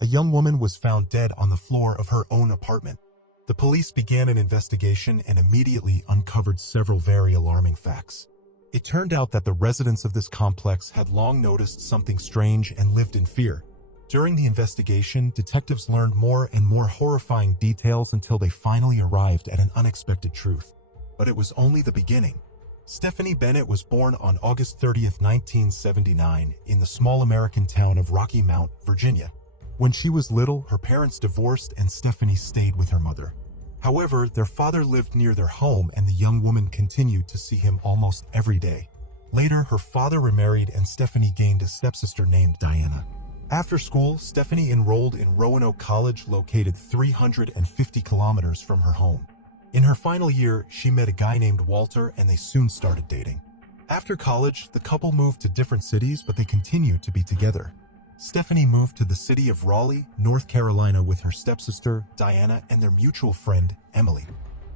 A young woman was found dead on the floor of her own apartment. The police began an investigation and immediately uncovered several very alarming facts. It turned out that the residents of this complex had long noticed something strange and lived in fear. During the investigation, detectives learned more and more horrifying details until they finally arrived at an unexpected truth. But it was only the beginning. Stephanie Bennett was born on August 30th, 1979, in the small American town of Rocky Mount, Virginia. When she was little, her parents divorced and Stephanie stayed with her mother. However, their father lived near their home and the young woman continued to see him almost every day. Later, her father remarried and Stephanie gained a stepsister named Diana. After school, Stephanie enrolled in Roanoke College, located 350 kilometers from her home. In her final year, she met a guy named Walter and they soon started dating. After college, the couple moved to different cities, but they continued to be together. Stephanie moved to the city of Raleigh, North Carolina with her stepsister, Diana, and their mutual friend, Emily.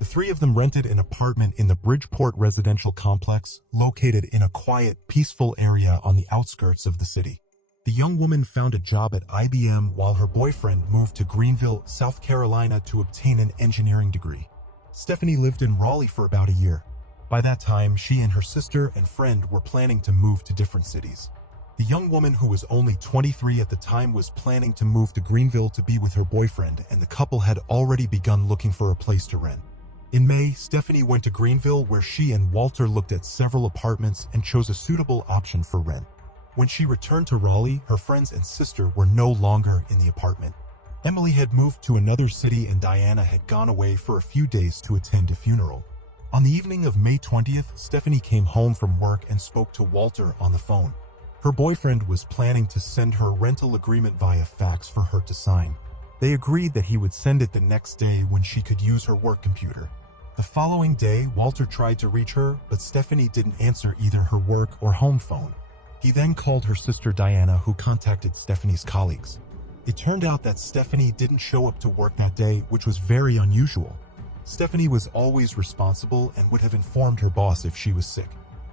The three of them rented an apartment in the Bridgeport residential complex, located in a quiet, peaceful area on the outskirts of the city. The young woman found a job at IBM while her boyfriend moved to Greenville, South Carolina to obtain an engineering degree. Stephanie lived in Raleigh for about a year. By that time, she and her sister and friend were planning to move to different cities. The young woman, who was only 23 at the time, was planning to move to Greenville to be with her boyfriend, and the couple had already begun looking for a place to rent. In May, Stephanie went to Greenville where she and Walter looked at several apartments and chose a suitable option for rent. When she returned to Raleigh, her friends and sister were no longer in the apartment. Emily had moved to another city and Diana had gone away for a few days to attend a funeral. On the evening of May 20th, Stephanie came home from work and spoke to Walter on the phone. Her boyfriend was planning to send her a rental agreement via fax for her to sign. They agreed that he would send it the next day when she could use her work computer. The following day, Walter tried to reach her, but Stephanie didn't answer either her work or home phone. He then called her sister Diana, who contacted Stephanie's colleagues. It turned out that Stephanie didn't show up to work that day, which was very unusual. Stephanie was always responsible and would have informed her boss if she was sick.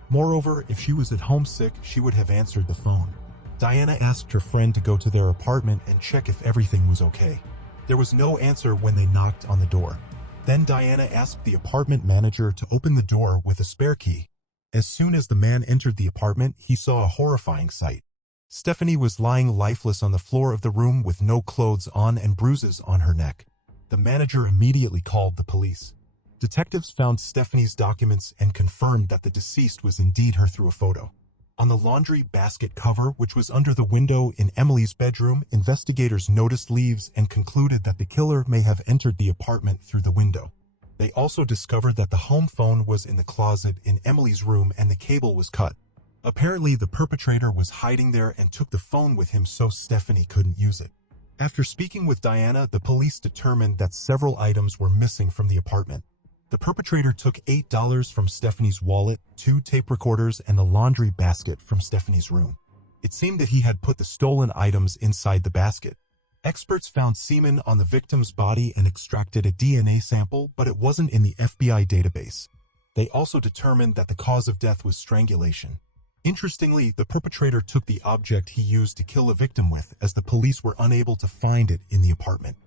Moreover, if she was at home sick, she would have answered the phone. Diana asked her friend to go to their apartment and check if everything was okay. There was no answer when they knocked on the door. Then Diana asked the apartment manager to open the door with a spare key. As soon as the man entered the apartment, he saw a horrifying sight. Stephanie was lying lifeless on the floor of the room with no clothes on and bruises on her neck. The manager immediately called the police. Detectives found Stephanie's documents and confirmed that the deceased was indeed her through a photo. On the laundry basket cover, which was under the window in Emily's bedroom, investigators noticed leaves and concluded that the killer may have entered the apartment through the window. They also discovered that the home phone was in the closet in Emily's room and the cable was cut. Apparently, the perpetrator was hiding there and took the phone with him so Stephanie couldn't use it. After speaking with Diana, the police determined that several items were missing from the apartment. The perpetrator took $8 from Stephanie's wallet, 2 tape recorders, and the laundry basket from Stephanie's room. It seemed that he had put the stolen items inside the basket. Experts found semen on the victim's body and extracted a DNA sample, but it wasn't in the FBI database. They also determined that the cause of death was strangulation. Interestingly, the perpetrator took the object he used to kill a victim with, as the police were unable to find it in the apartment.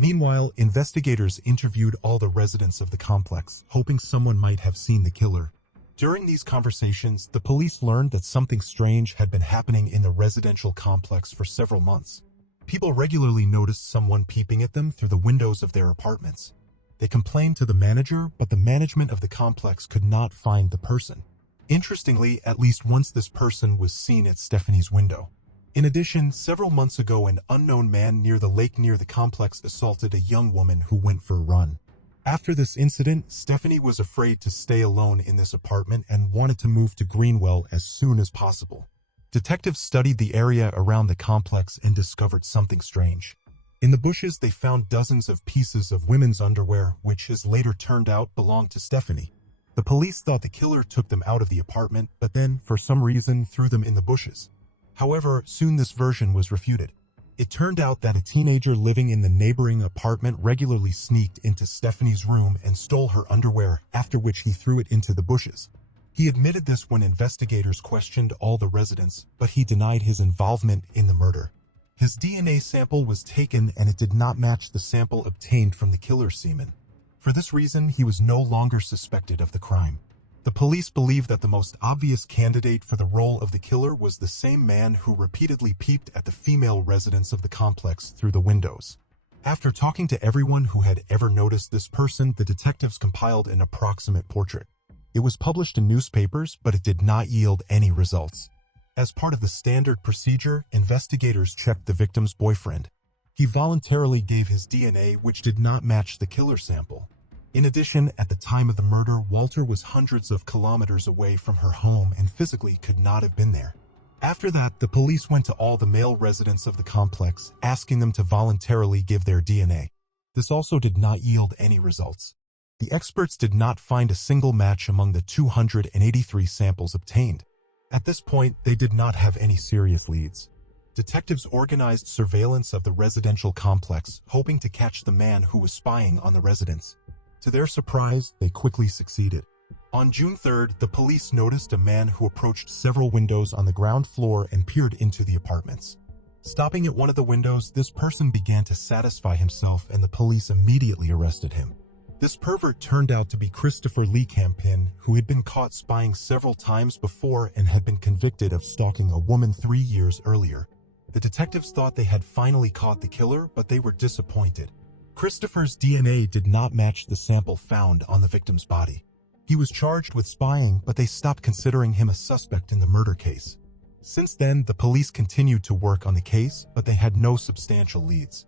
Meanwhile, investigators interviewed all the residents of the complex, hoping someone might have seen the killer. During these conversations, the police learned that something strange had been happening in the residential complex for several months. People regularly noticed someone peeping at them through the windows of their apartments. They complained to the manager, but the management of the complex could not find the person. Interestingly, at least once this person was seen at Stephanie's window. In addition, several months ago, an unknown man near the lake near the complex assaulted a young woman who went for a run. After this incident, Stephanie was afraid to stay alone in this apartment and wanted to move to Greenwell as soon as possible. Detectives studied the area around the complex and discovered something strange. In the bushes, they found dozens of pieces of women's underwear, which has later turned out belonged to Stephanie. The police thought the killer took them out of the apartment, but then, for some reason, threw them in the bushes. However, soon this version was refuted. It turned out that a teenager living in the neighboring apartment regularly sneaked into Stephanie's room and stole her underwear, after which he threw it into the bushes. He admitted this when investigators questioned all the residents, but he denied his involvement in the murder. His DNA sample was taken and it did not match the sample obtained from the killer's semen. For this reason, he was no longer suspected of the crime. The police believe that the most obvious candidate for the role of the killer was the same man who repeatedly peeped at the female residents of the complex through the windows. After talking to everyone who had ever noticed this person, the detectives compiled an approximate portrait. It was published in newspapers, but it did not yield any results. As part of the standard procedure, investigators checked the victim's boyfriend. He voluntarily gave his DNA, which did not match the killer sample. In addition, at the time of the murder, Walter was hundreds of kilometers away from her home and physically could not have been there. After that, the police went to all the male residents of the complex, asking them to voluntarily give their DNA. This also did not yield any results. The experts did not find a single match among the 283 samples obtained. At this point, they did not have any serious leads. Detectives organized surveillance of the residential complex, hoping to catch the man who was spying on the residents. To their surprise, they quickly succeeded. On June 3rd, the police noticed a man who approached several windows on the ground floor and peered into the apartments. Stopping at one of the windows, this person began to satisfy himself and the police immediately arrested him. This pervert turned out to be Christopher Lee Campin, who had been caught spying several times before and had been convicted of stalking a woman 3 years earlier. The detectives thought they had finally caught the killer, but they were disappointed. Christopher's DNA did not match the sample found on the victim's body. He was charged with spying, but they stopped considering him a suspect in the murder case. Since then, the police continued to work on the case, but they had no substantial leads.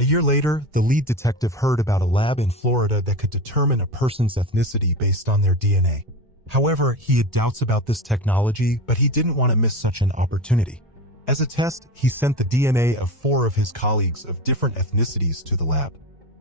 A year later, the lead detective heard about a lab in Florida that could determine a person's ethnicity based on their DNA. However, he had doubts about this technology, but he didn't want to miss such an opportunity. As a test, he sent the DNA of 4 of his colleagues of different ethnicities to the lab.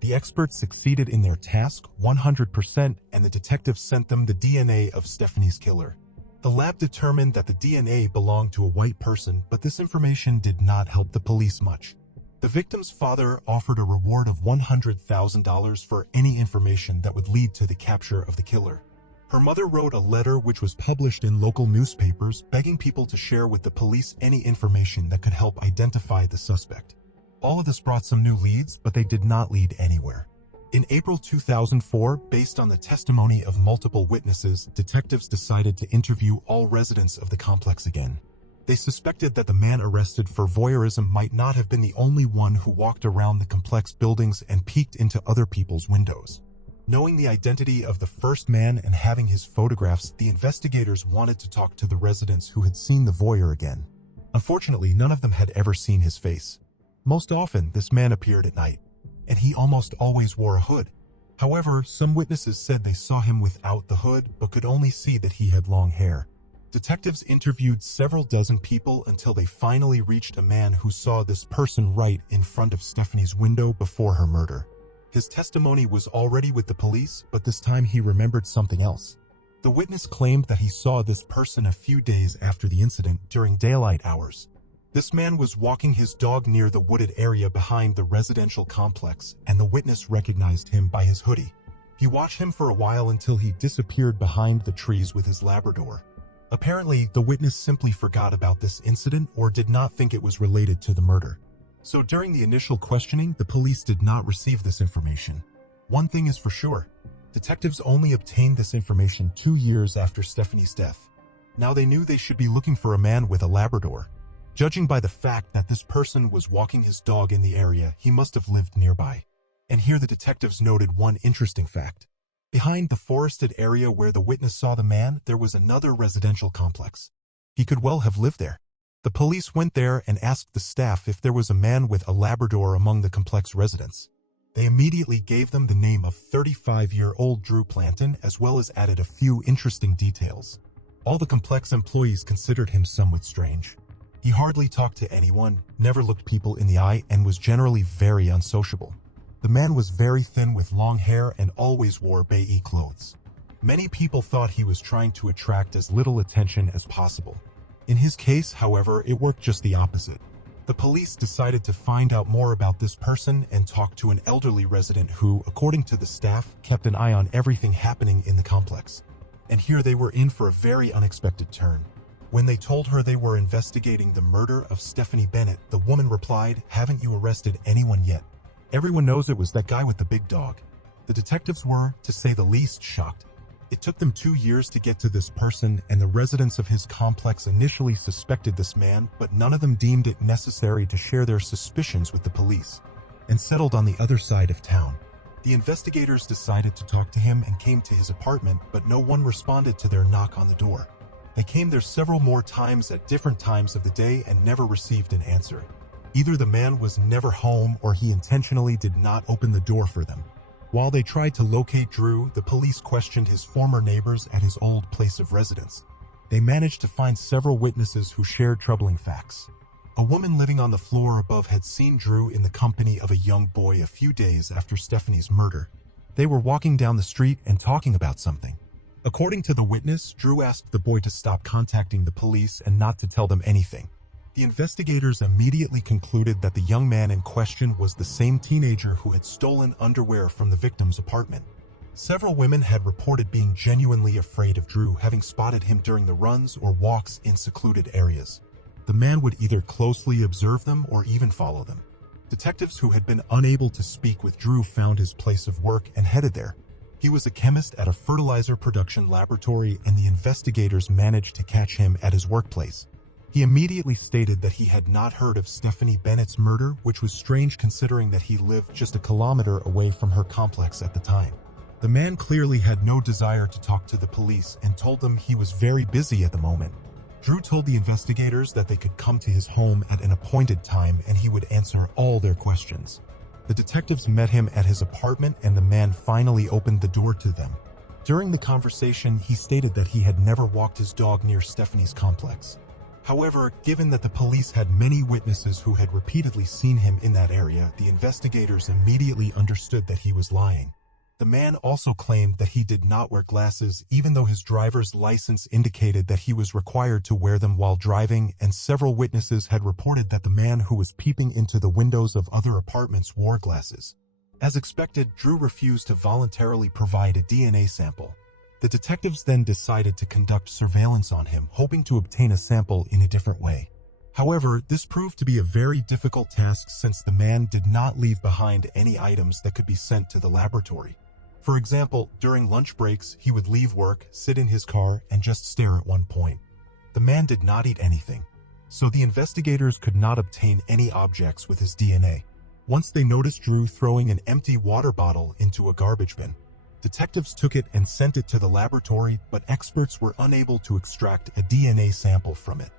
The experts succeeded in their task 100%, and the detectives sent them the DNA of Stephanie's killer. The lab determined that the DNA belonged to a white person, but this information did not help the police much. The victim's father offered a reward of $100,000 for any information that would lead to the capture of the killer. Her mother wrote a letter which was published in local newspapers, begging people to share with the police any information that could help identify the suspect. All of this brought some new leads, but they did not lead anywhere. In April 2004, based on the testimony of multiple witnesses, detectives decided to interview all residents of the complex again. They suspected that the man arrested for voyeurism might not have been the only one who walked around the complex buildings and peeked into other people's windows. Knowing the identity of the first man and having his photographs, the investigators wanted to talk to the residents who had seen the voyeur again. Unfortunately, none of them had ever seen his face. Most often, this man appeared at night, and he almost always wore a hood. However, some witnesses said they saw him without the hood, but could only see that he had long hair. Detectives interviewed several dozen people until they finally reached a man who saw this person right in front of Stephanie's window before her murder. His testimony was already with the police, but this time he remembered something else. The witness claimed that he saw this person a few days after the incident during daylight hours. This man was walking his dog near the wooded area behind the residential complex, and the witness recognized him by his hoodie. He watched him for a while until he disappeared behind the trees with his Labrador. Apparently, the witness simply forgot about this incident or did not think it was related to the murder. So during the initial questioning, the police did not receive this information. One thing is for sure, detectives only obtained this information 2 years after Stephanie's death. Now they knew they should be looking for a man with a Labrador. Judging by the fact that this person was walking his dog in the area, he must have lived nearby. And here the detectives noted one interesting fact. Behind the forested area where the witness saw the man, there was another residential complex. He could well have lived there. The police went there and asked the staff if there was a man with a Labrador among the complex residents. They immediately gave them the name of 35-year-old Drew Planton, as well as added a few interesting details. All the complex employees considered him somewhat strange. He hardly talked to anyone, never looked people in the eye, and was generally very unsociable. The man was very thin with long hair and always wore beige clothes. Many people thought he was trying to attract as little attention as possible. In his case, however, it worked just the opposite. The police decided to find out more about this person and talk to an elderly resident who, according to the staff, kept an eye on everything happening in the complex. And here they were in for a very unexpected turn. When they told her they were investigating the murder of Stephanie Bennett, the woman replied, "Haven't you arrested anyone yet? Everyone knows it was that guy with the big dog." The detectives were, to say the least, shocked. It took them 2 years to get to this person, and the residents of his complex initially suspected this man, but none of them deemed it necessary to share their suspicions with the police, and settled on the other side of town. The investigators decided to talk to him and came to his apartment, but no one responded to their knock on the door. They came there several more times at different times of the day and never received an answer. Either the man was never home or he intentionally did not open the door for them. While they tried to locate Drew, the police questioned his former neighbors at his old place of residence. They managed to find several witnesses who shared troubling facts. A woman living on the floor above had seen Drew in the company of a young boy a few days after Stephanie's murder. They were walking down the street and talking about something. According to the witness, Drew asked the boy to stop contacting the police and not to tell them anything. The investigators immediately concluded that the young man in question was the same teenager who had stolen underwear from the victim's apartment. Several women had reported being genuinely afraid of Drew, having spotted him during the runs or walks in secluded areas. The man would either closely observe them or even follow them. Detectives who had been unable to speak with Drew found his place of work and headed there. He was a chemist at a fertilizer production laboratory, and the investigators managed to catch him at his workplace. He immediately stated that he had not heard of Stephanie Bennett's murder, which was strange considering that he lived just a kilometer away from her complex at the time. The man clearly had no desire to talk to the police and told them he was very busy at the moment. Drew told the investigators that they could come to his home at an appointed time and he would answer all their questions. The detectives met him at his apartment and the man finally opened the door to them. During the conversation, he stated that he had never walked his dog near Stephanie's complex. However, given that the police had many witnesses who had repeatedly seen him in that area, the investigators immediately understood that he was lying. The man also claimed that he did not wear glasses, even though his driver's license indicated that he was required to wear them while driving, and several witnesses had reported that the man who was peeping into the windows of other apartments wore glasses. As expected, Drew refused to voluntarily provide a DNA sample. The detectives then decided to conduct surveillance on him, hoping to obtain a sample in a different way. However, this proved to be a very difficult task since the man did not leave behind any items that could be sent to the laboratory. For example, during lunch breaks, he would leave work, sit in his car, and just stare at one point. The man did not eat anything, so the investigators could not obtain any objects with his DNA. Once they noticed Drew throwing an empty water bottle into a garbage bin. Detectives took it and sent it to the laboratory, but experts were unable to extract a DNA sample from it.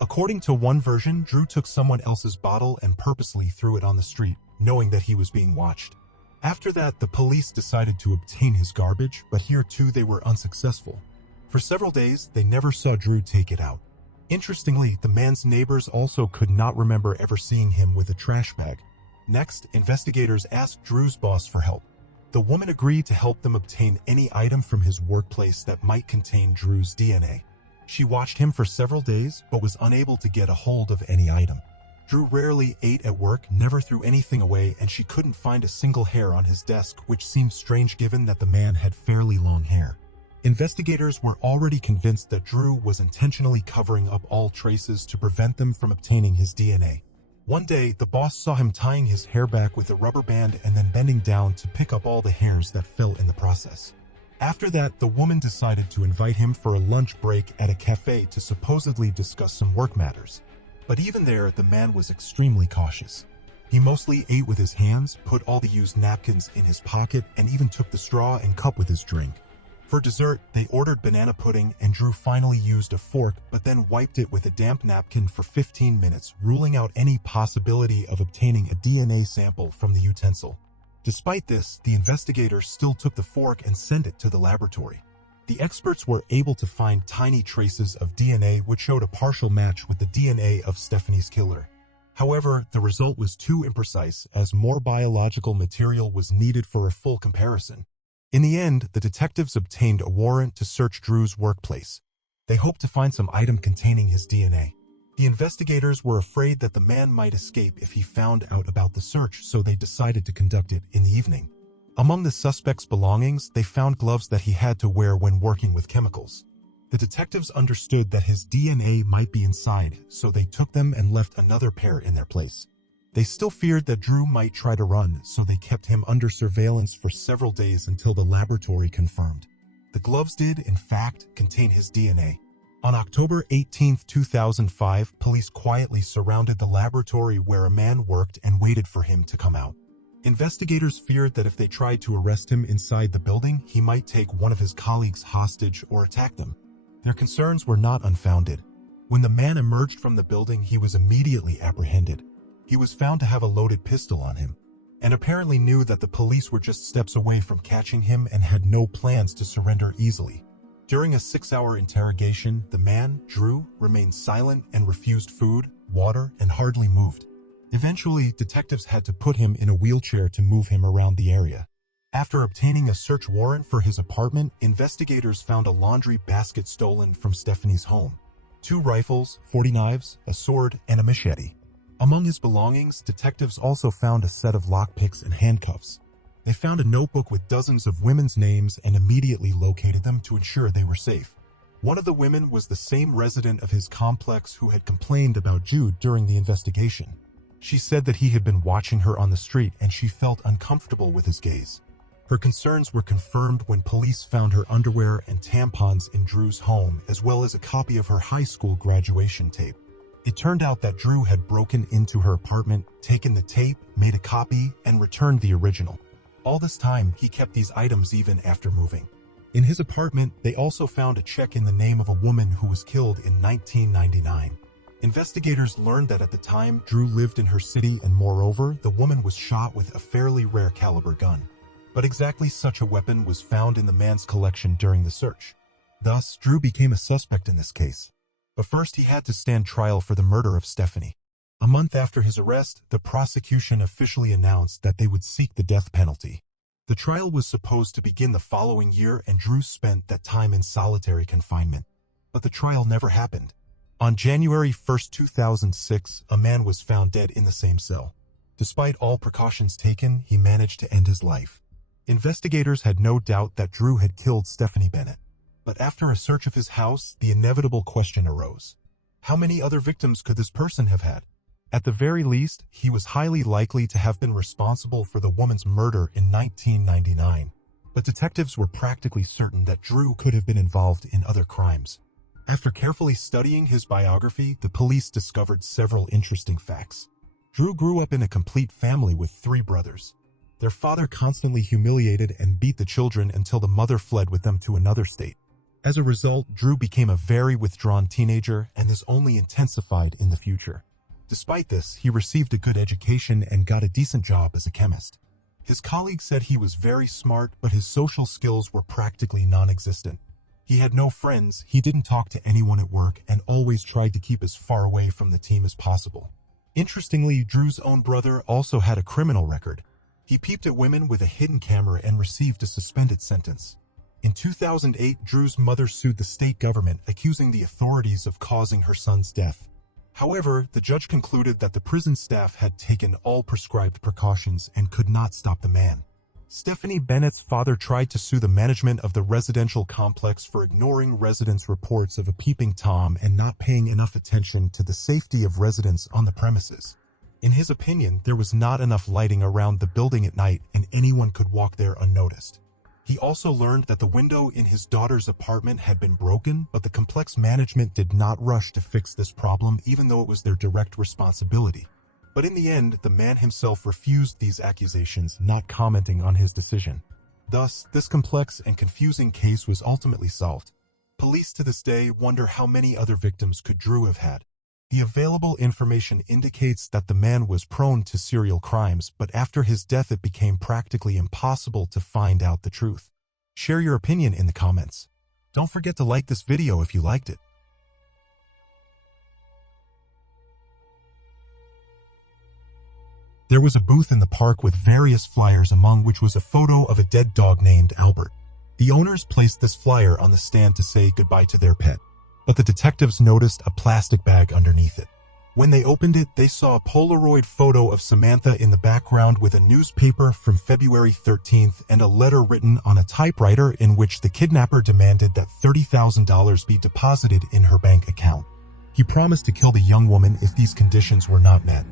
According to one version, Drew took someone else's bottle and purposely threw it on the street, knowing that he was being watched. After that, the police decided to obtain his garbage, but here too they were unsuccessful. For several days, they never saw Drew take it out. Interestingly, the man's neighbors also could not remember ever seeing him with a trash bag. Next, investigators asked Drew's boss for help. The woman agreed to help them obtain any item from his workplace that might contain Drew's DNA. She watched him for several days, but was unable to get a hold of any item. Drew rarely ate at work, never threw anything away, and she couldn't find a single hair on his desk, which seemed strange given that the man had fairly long hair. Investigators were already convinced that Drew was intentionally covering up all traces to prevent them from obtaining his DNA. One day, the boss saw him tying his hair back with a rubber band and then bending down to pick up all the hairs that fell in the process. After that, the woman decided to invite him for a lunch break at a cafe to supposedly discuss some work matters. But even there, the man was extremely cautious. He mostly ate with his hands, put all the used napkins in his pocket, and even took the straw and cup with his drink. For dessert, they ordered banana pudding, and Drew finally used a fork, but then wiped it with a damp napkin for 15 minutes, ruling out any possibility of obtaining a DNA sample from the utensil. Despite this, the investigators still took the fork and sent it to the laboratory. The experts were able to find tiny traces of DNA which showed a partial match with the DNA of Stephanie's killer. However, the result was too imprecise as more biological material was needed for a full comparison. In the end, the detectives obtained a warrant to search Drew's workplace. They hoped to find some item containing his DNA. The investigators were afraid that the man might escape if he found out about the search, so they decided to conduct it in the evening. Among the suspect's belongings, they found gloves that he had to wear when working with chemicals. The detectives understood that his DNA might be inside, so they took them and left another pair in their place. They still feared that Drew might try to run, so they kept him under surveillance for several days until the laboratory confirmed. The gloves did, in fact, contain his DNA. On October 18, 2005, police quietly surrounded the laboratory where a man worked and waited for him to come out. Investigators feared that if they tried to arrest him inside the building, he might take one of his colleagues hostage or attack them. Their concerns were not unfounded. When the man emerged from the building, he was immediately apprehended. He was found to have a loaded pistol on him, and apparently knew that the police were just steps away from catching him and had no plans to surrender easily. During a 6-hour interrogation, the man, Drew, remained silent and refused food, water, and hardly moved. Eventually, detectives had to put him in a wheelchair to move him around the area. After obtaining a search warrant for his apartment, investigators found a laundry basket stolen from Stephanie's home. 2 rifles, 40 knives, a sword, and a machete. Among his belongings, detectives also found a set of lockpicks and handcuffs. They found a notebook with dozens of women's names and immediately located them to ensure they were safe. One of the women was the same resident of his complex who had complained about Jude during the investigation. She said that he had been watching her on the street and she felt uncomfortable with his gaze. Her concerns were confirmed when police found her underwear and tampons in Drew's home, as well as a copy of her high school graduation tape. It turned out that Drew had broken into her apartment, taken the tape, made a copy, and returned the original. All this time, he kept these items even after moving. In his apartment, they also found a check in the name of a woman who was killed in 1999. Investigators learned that at the time, Drew lived in her city, and moreover, the woman was shot with a fairly rare caliber gun. But exactly such a weapon was found in the man's collection during the search. Thus, Drew became a suspect in this case. But first he had to stand trial for the murder of Stephanie. A month after his arrest, the prosecution officially announced that they would seek the death penalty. The trial was supposed to begin the following year, and Drew spent that time in solitary confinement. But the trial never happened. On January 1, 2006, a man was found dead in the same cell. Despite all precautions taken, he managed to end his life. Investigators had no doubt that Drew had killed Stephanie Bennett. But after a search of his house, the inevitable question arose. How many other victims could this person have had? At the very least, he was highly likely to have been responsible for the woman's murder in 1999. But detectives were practically certain that Drew could have been involved in other crimes. After carefully studying his biography, the police discovered several interesting facts. Drew grew up in a complete family with 3 brothers. Their father constantly humiliated and beat the children until the mother fled with them to another state. As a result, Drew became a very withdrawn teenager, and this only intensified in the future. Despite this, he received a good education and got a decent job as a chemist. His colleagues said he was very smart, but his social skills were practically non-existent. He had no friends, he didn't talk to anyone at work, and always tried to keep as far away from the team as possible. Interestingly, Drew's own brother also had a criminal record. He peeped at women with a hidden camera and received a suspended sentence. In 2008, Drew's mother sued the state government, accusing the authorities of causing her son's death. However, the judge concluded that the prison staff had taken all prescribed precautions and could not stop the man. Stephanie Bennett's father tried to sue the management of the residential complex for ignoring residents' reports of a peeping Tom and not paying enough attention to the safety of residents on the premises. In his opinion, there was not enough lighting around the building at night and anyone could walk there unnoticed. He also learned that the window in his daughter's apartment had been broken, but the complex management did not rush to fix this problem even though it was their direct responsibility. But in the end, the man himself refused these accusations, not commenting on his decision. Thus, this complex and confusing case was ultimately solved. Police to this day wonder how many other victims could Drew have had. The available information indicates that the man was prone to serial crimes, but after his death it became practically impossible to find out the truth. Share your opinion in the comments. Don't forget to like this video if you liked it. There was a booth in the park with various flyers, among which was a photo of a dead dog named Albert. The owners placed this flyer on the stand to say goodbye to their pet, but the detectives noticed a plastic bag underneath it. When they opened it, they saw a Polaroid photo of Samantha in the background with a newspaper from February 13th and a letter written on a typewriter in which the kidnapper demanded that $30,000 be deposited in her bank account. He promised to kill the young woman if these conditions were not met.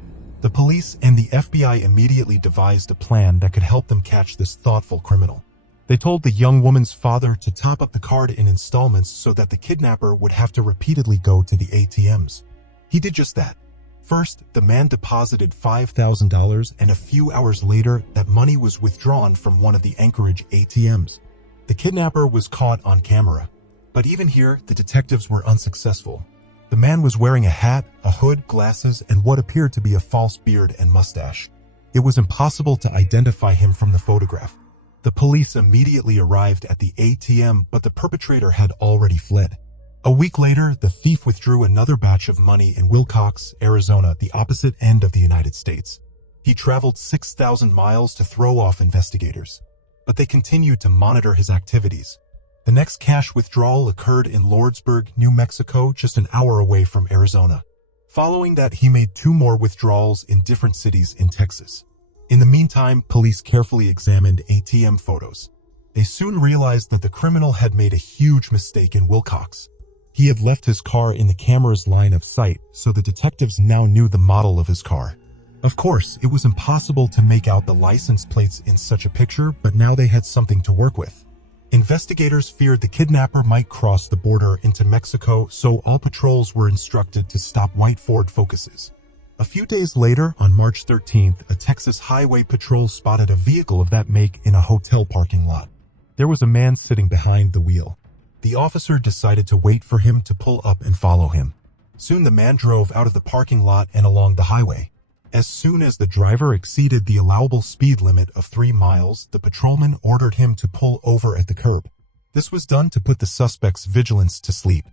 The police and the FBI immediately devised a plan that could help them catch this thoughtful criminal. They told the young woman's father to top up the card in installments so that the kidnapper would have to repeatedly go to the ATMs. He did just that. First, the man deposited $5,000, and a few hours later, that money was withdrawn from one of the Anchorage ATMs. The kidnapper was caught on camera. But even here, the detectives were unsuccessful. The man was wearing a hat, a hood, glasses, and what appeared to be a false beard and mustache. It was impossible to identify him from the photograph. The police immediately arrived at the ATM, but the perpetrator had already fled. A week later, the thief withdrew another batch of money in Willcox, Arizona, the opposite end of the United States. He traveled 6,000 miles to throw off investigators, but they continued to monitor his activities. The next cash withdrawal occurred in Lordsburg, New Mexico, just an hour away from Arizona. Following that, he made 2 more withdrawals in different cities in Texas. In the meantime, police carefully examined ATM photos. They soon realized that the criminal had made a huge mistake in Willcox. He had left his car in the camera's line of sight, so the detectives now knew the model of his car. Of course, it was impossible to make out the license plates in such a picture, but now they had something to work with. Investigators feared the kidnapper might cross the border into Mexico, so all patrols were instructed to stop white Ford Focuses. A few days later, on March 13th, a Texas highway patrol spotted a vehicle of that make in a hotel parking lot. There was a man sitting behind the wheel. The officer decided to wait for him to pull up and follow him. Soon the man drove out of the parking lot and along the highway. As soon as the driver exceeded the allowable speed limit of 3 miles, the patrolman ordered him to pull over at the curb. This was done to put the suspect's vigilance to sleep.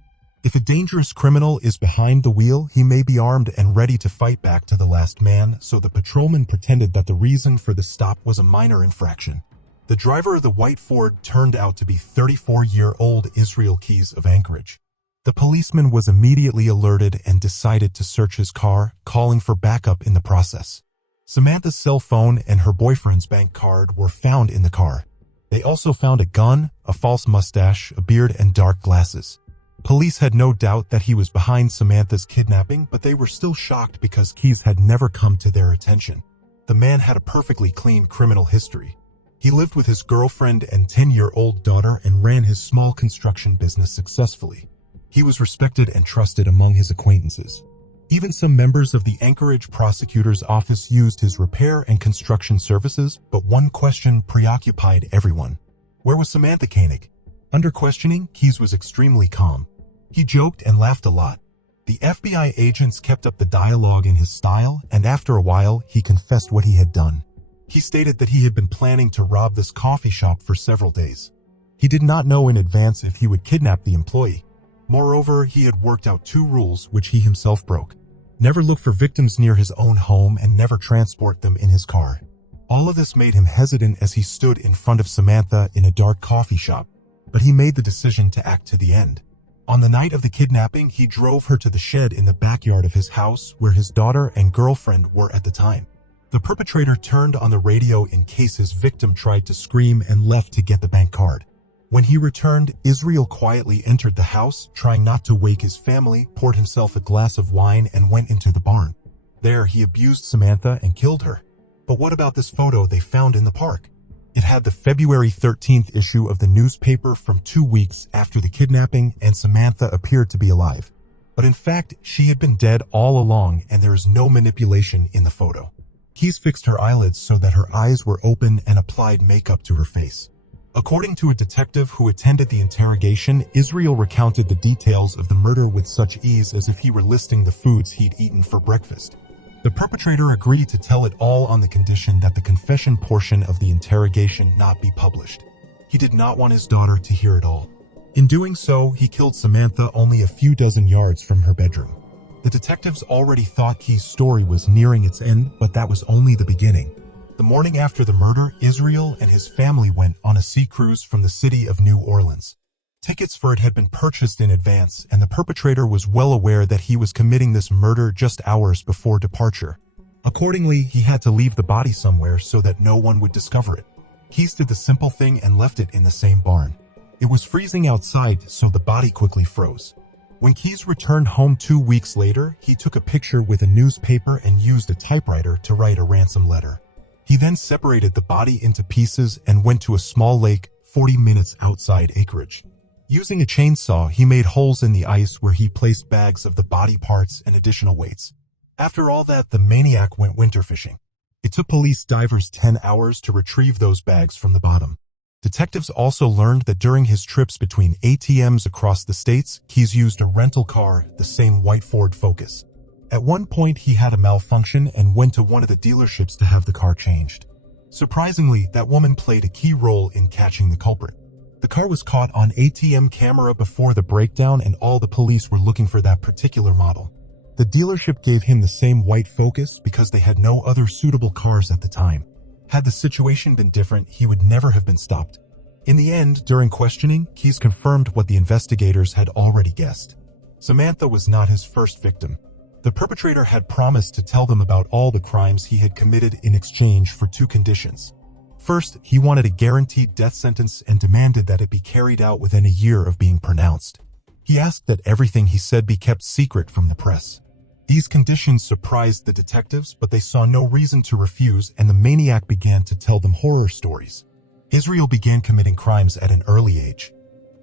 If a dangerous criminal is behind the wheel, he may be armed and ready to fight back to the last man, so the patrolman pretended that the reason for the stop was a minor infraction. The driver of the white Ford turned out to be 34-year-old Israel Keys of Anchorage. The policeman was immediately alerted and decided to search his car, calling for backup in the process. Samantha's cell phone and her boyfriend's bank card were found in the car. They also found a gun, a false mustache, a beard, and dark glasses. Police had no doubt that he was behind Samantha's kidnapping, but they were still shocked because Keys had never come to their attention. The man had a perfectly clean criminal history. He lived with his girlfriend and 10-year-old daughter and ran his small construction business successfully. He was respected and trusted among his acquaintances. Even some members of the Anchorage prosecutor's office used his repair and construction services, but one question preoccupied everyone. Where was Samantha Koenig? Under questioning, Keys was extremely calm. He joked and laughed a lot. The FBI agents kept up the dialogue in his style, and after a while, he confessed what he had done. He stated that he had been planning to rob this coffee shop for several days. He did not know in advance if he would kidnap the employee. Moreover, he had worked out 2 rules which he himself broke. Never look for victims near his own home and never transport them in his car. All of this made him hesitant as he stood in front of Samantha in a dark coffee shop, but he made the decision to act to the end. On the night of the kidnapping, he drove her to the shed in the backyard of his house where his daughter and girlfriend were at the time. The perpetrator turned on the radio in case his victim tried to scream and left to get the bank card. When he returned, Israel quietly entered the house, trying not to wake his family, poured himself a glass of wine, and went into the barn. There, he abused Samantha and killed her. But what about this photo they found in the park? It had the February 13th issue of the newspaper from 2 weeks after the kidnapping, and Samantha appeared to be alive. But in fact, she had been dead all along, and there is no manipulation in the photo. Keys fixed her eyelids so that her eyes were open and applied makeup to her face. According to a detective who attended the interrogation, Israel recounted the details of the murder with such ease as if he were listing the foods he'd eaten for breakfast. The perpetrator agreed to tell it all on the condition that the confession portion of the interrogation not be published. He did not want his daughter to hear it all. In doing so, he killed Samantha only a few dozen yards from her bedroom. The detectives already thought Key's story was nearing its end, but that was only the beginning. The morning after the murder, Israel and his family went on a sea cruise from the city of New Orleans. Tickets for it had been purchased in advance, and the perpetrator was well aware that he was committing this murder just hours before departure. Accordingly, he had to leave the body somewhere so that no one would discover it. Keyes did the simple thing and left it in the same barn. It was freezing outside, so the body quickly froze. When Keyes returned home 2 weeks later, he took a picture with a newspaper and used a typewriter to write a ransom letter. He then separated the body into pieces and went to a small lake 40 minutes outside acreage. Using a chainsaw, he made holes in the ice where he placed bags of the body parts and additional weights. After all that, the maniac went winter fishing. It took police divers 10 hours to retrieve those bags from the bottom. Detectives also learned that during his trips between ATMs across the states, Keyes used a rental car, the same white Ford Focus. At one point, he had a malfunction and went to one of the dealerships to have the car changed. Surprisingly, that woman played a key role in catching the culprit. The car was caught on ATM camera before the breakdown, and all the police were looking for that particular model. The dealership gave him the same white Focus because they had no other suitable cars at the time. Had the situation been different, he would never have been stopped. In the end, during questioning, Keyes confirmed what the investigators had already guessed. Samantha was not his first victim. The perpetrator had promised to tell them about all the crimes he had committed in exchange for 2 conditions. First, he wanted a guaranteed death sentence and demanded that it be carried out within a year of being pronounced. He asked that everything he said be kept secret from the press. These conditions surprised the detectives, but they saw no reason to refuse, and the maniac began to tell them horror stories. Israel began committing crimes at an early age.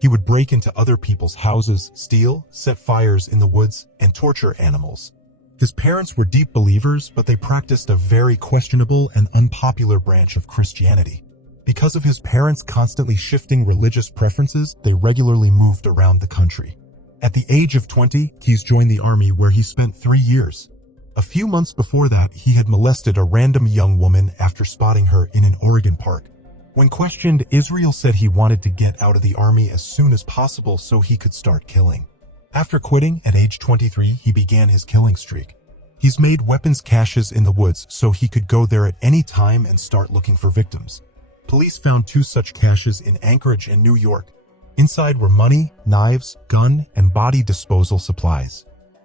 He would break into other people's houses, steal, set fires in the woods, and torture animals. His parents were deep believers, but they practiced a very questionable and unpopular branch of Christianity. Because of his parents' constantly shifting religious preferences, they regularly moved around the country. At the age of 20, Keyes joined the army, where he spent 3 years. A few months before that, he had molested a random young woman after spotting her in an Oregon park. When questioned, Israel said he wanted to get out of the army as soon as possible so he could start killing. After quitting at age 23, he began his killing streak. He's made weapons caches in the woods so he could go there at any time and start looking for victims. Police found 2 such caches in Anchorage and New York. Inside were money, knives, gun, and body disposal supplies.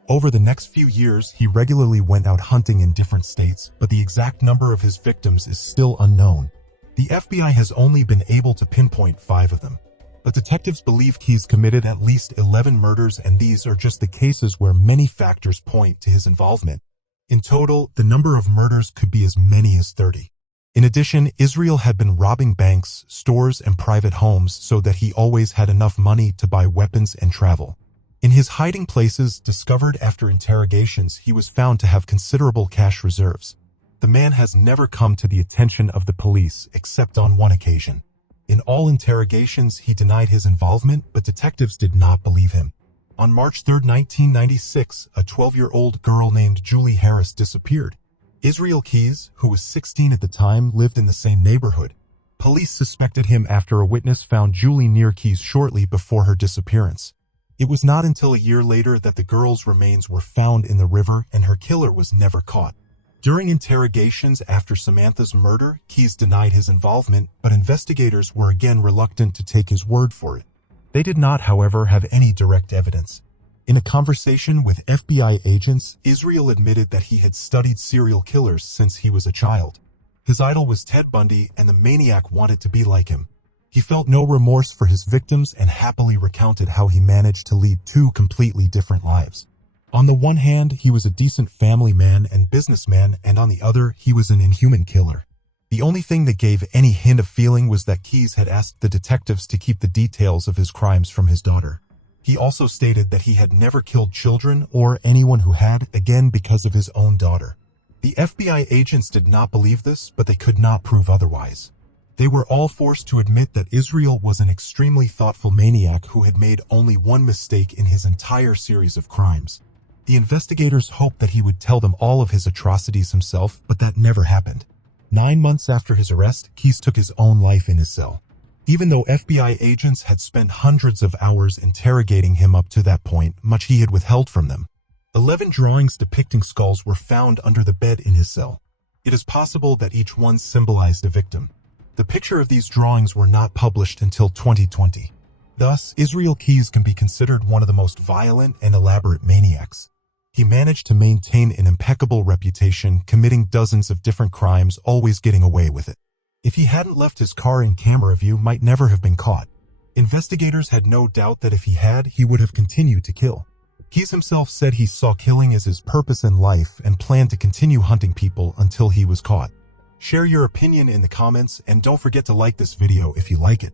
Over the next few years, he regularly went out hunting in different states, but the exact number of his victims is still unknown. The FBI has only been able to pinpoint 5 of them. But detectives believe Keyes committed at least 11 murders, and these are just the cases where many factors point to his involvement. In total, the number of murders could be as many as 30. In addition, Israel had been robbing banks, stores, and private homes so that he always had enough money to buy weapons and travel. In his hiding places, discovered after interrogations, he was found to have considerable cash reserves. The man has never come to the attention of the police except on one occasion. In all interrogations, he denied his involvement, but detectives did not believe him. On March 3, 1996, a 12-year-old girl named Julie Harris disappeared. Israel Keyes, who was 16 at the time, lived in the same neighborhood. Police suspected him after a witness found Julie near Keyes shortly before her disappearance. It was not until a year later that the girl's remains were found in the river and her killer was never caught. During interrogations after Samantha's murder, Keyes denied his involvement, but investigators were again reluctant to take his word for it. They did not, however, have any direct evidence. In a conversation with FBI agents, Israel admitted that he had studied serial killers since he was a child. His idol was Ted Bundy, and the maniac wanted to be like him. He felt no remorse for his victims and happily recounted how he managed to lead 2 completely different lives. On the one hand, he was a decent family man and businessman, and on the other, he was an inhuman killer. The only thing that gave any hint of feeling was that Keyes had asked the detectives to keep the details of his crimes from his daughter. He also stated that he had never killed children or anyone who had, again because of his own daughter. The FBI agents did not believe this, but they could not prove otherwise. They were all forced to admit that Israel was an extremely thoughtful maniac who had made only one mistake in his entire series of crimes. The investigators hoped that he would tell them all of his atrocities himself, but that never happened. 9 months after his arrest, Keyes took his own life in his cell. Even though FBI agents had spent hundreds of hours interrogating him up to that point, much he had withheld from them. 11 drawings depicting skulls were found under the bed in his cell. It is possible that each one symbolized a victim. The picture of these drawings were not published until 2020. Thus, Israel Keyes can be considered one of the most violent and elaborate maniacs. He managed to maintain an impeccable reputation, committing dozens of different crimes, always getting away with it. If he hadn't left his car in camera view, might never have been caught. Investigators had no doubt that if he had, he would have continued to kill. Keyes himself said he saw killing as his purpose in life and planned to continue hunting people until he was caught. Share your opinion in the comments and don't forget to like this video if you like it.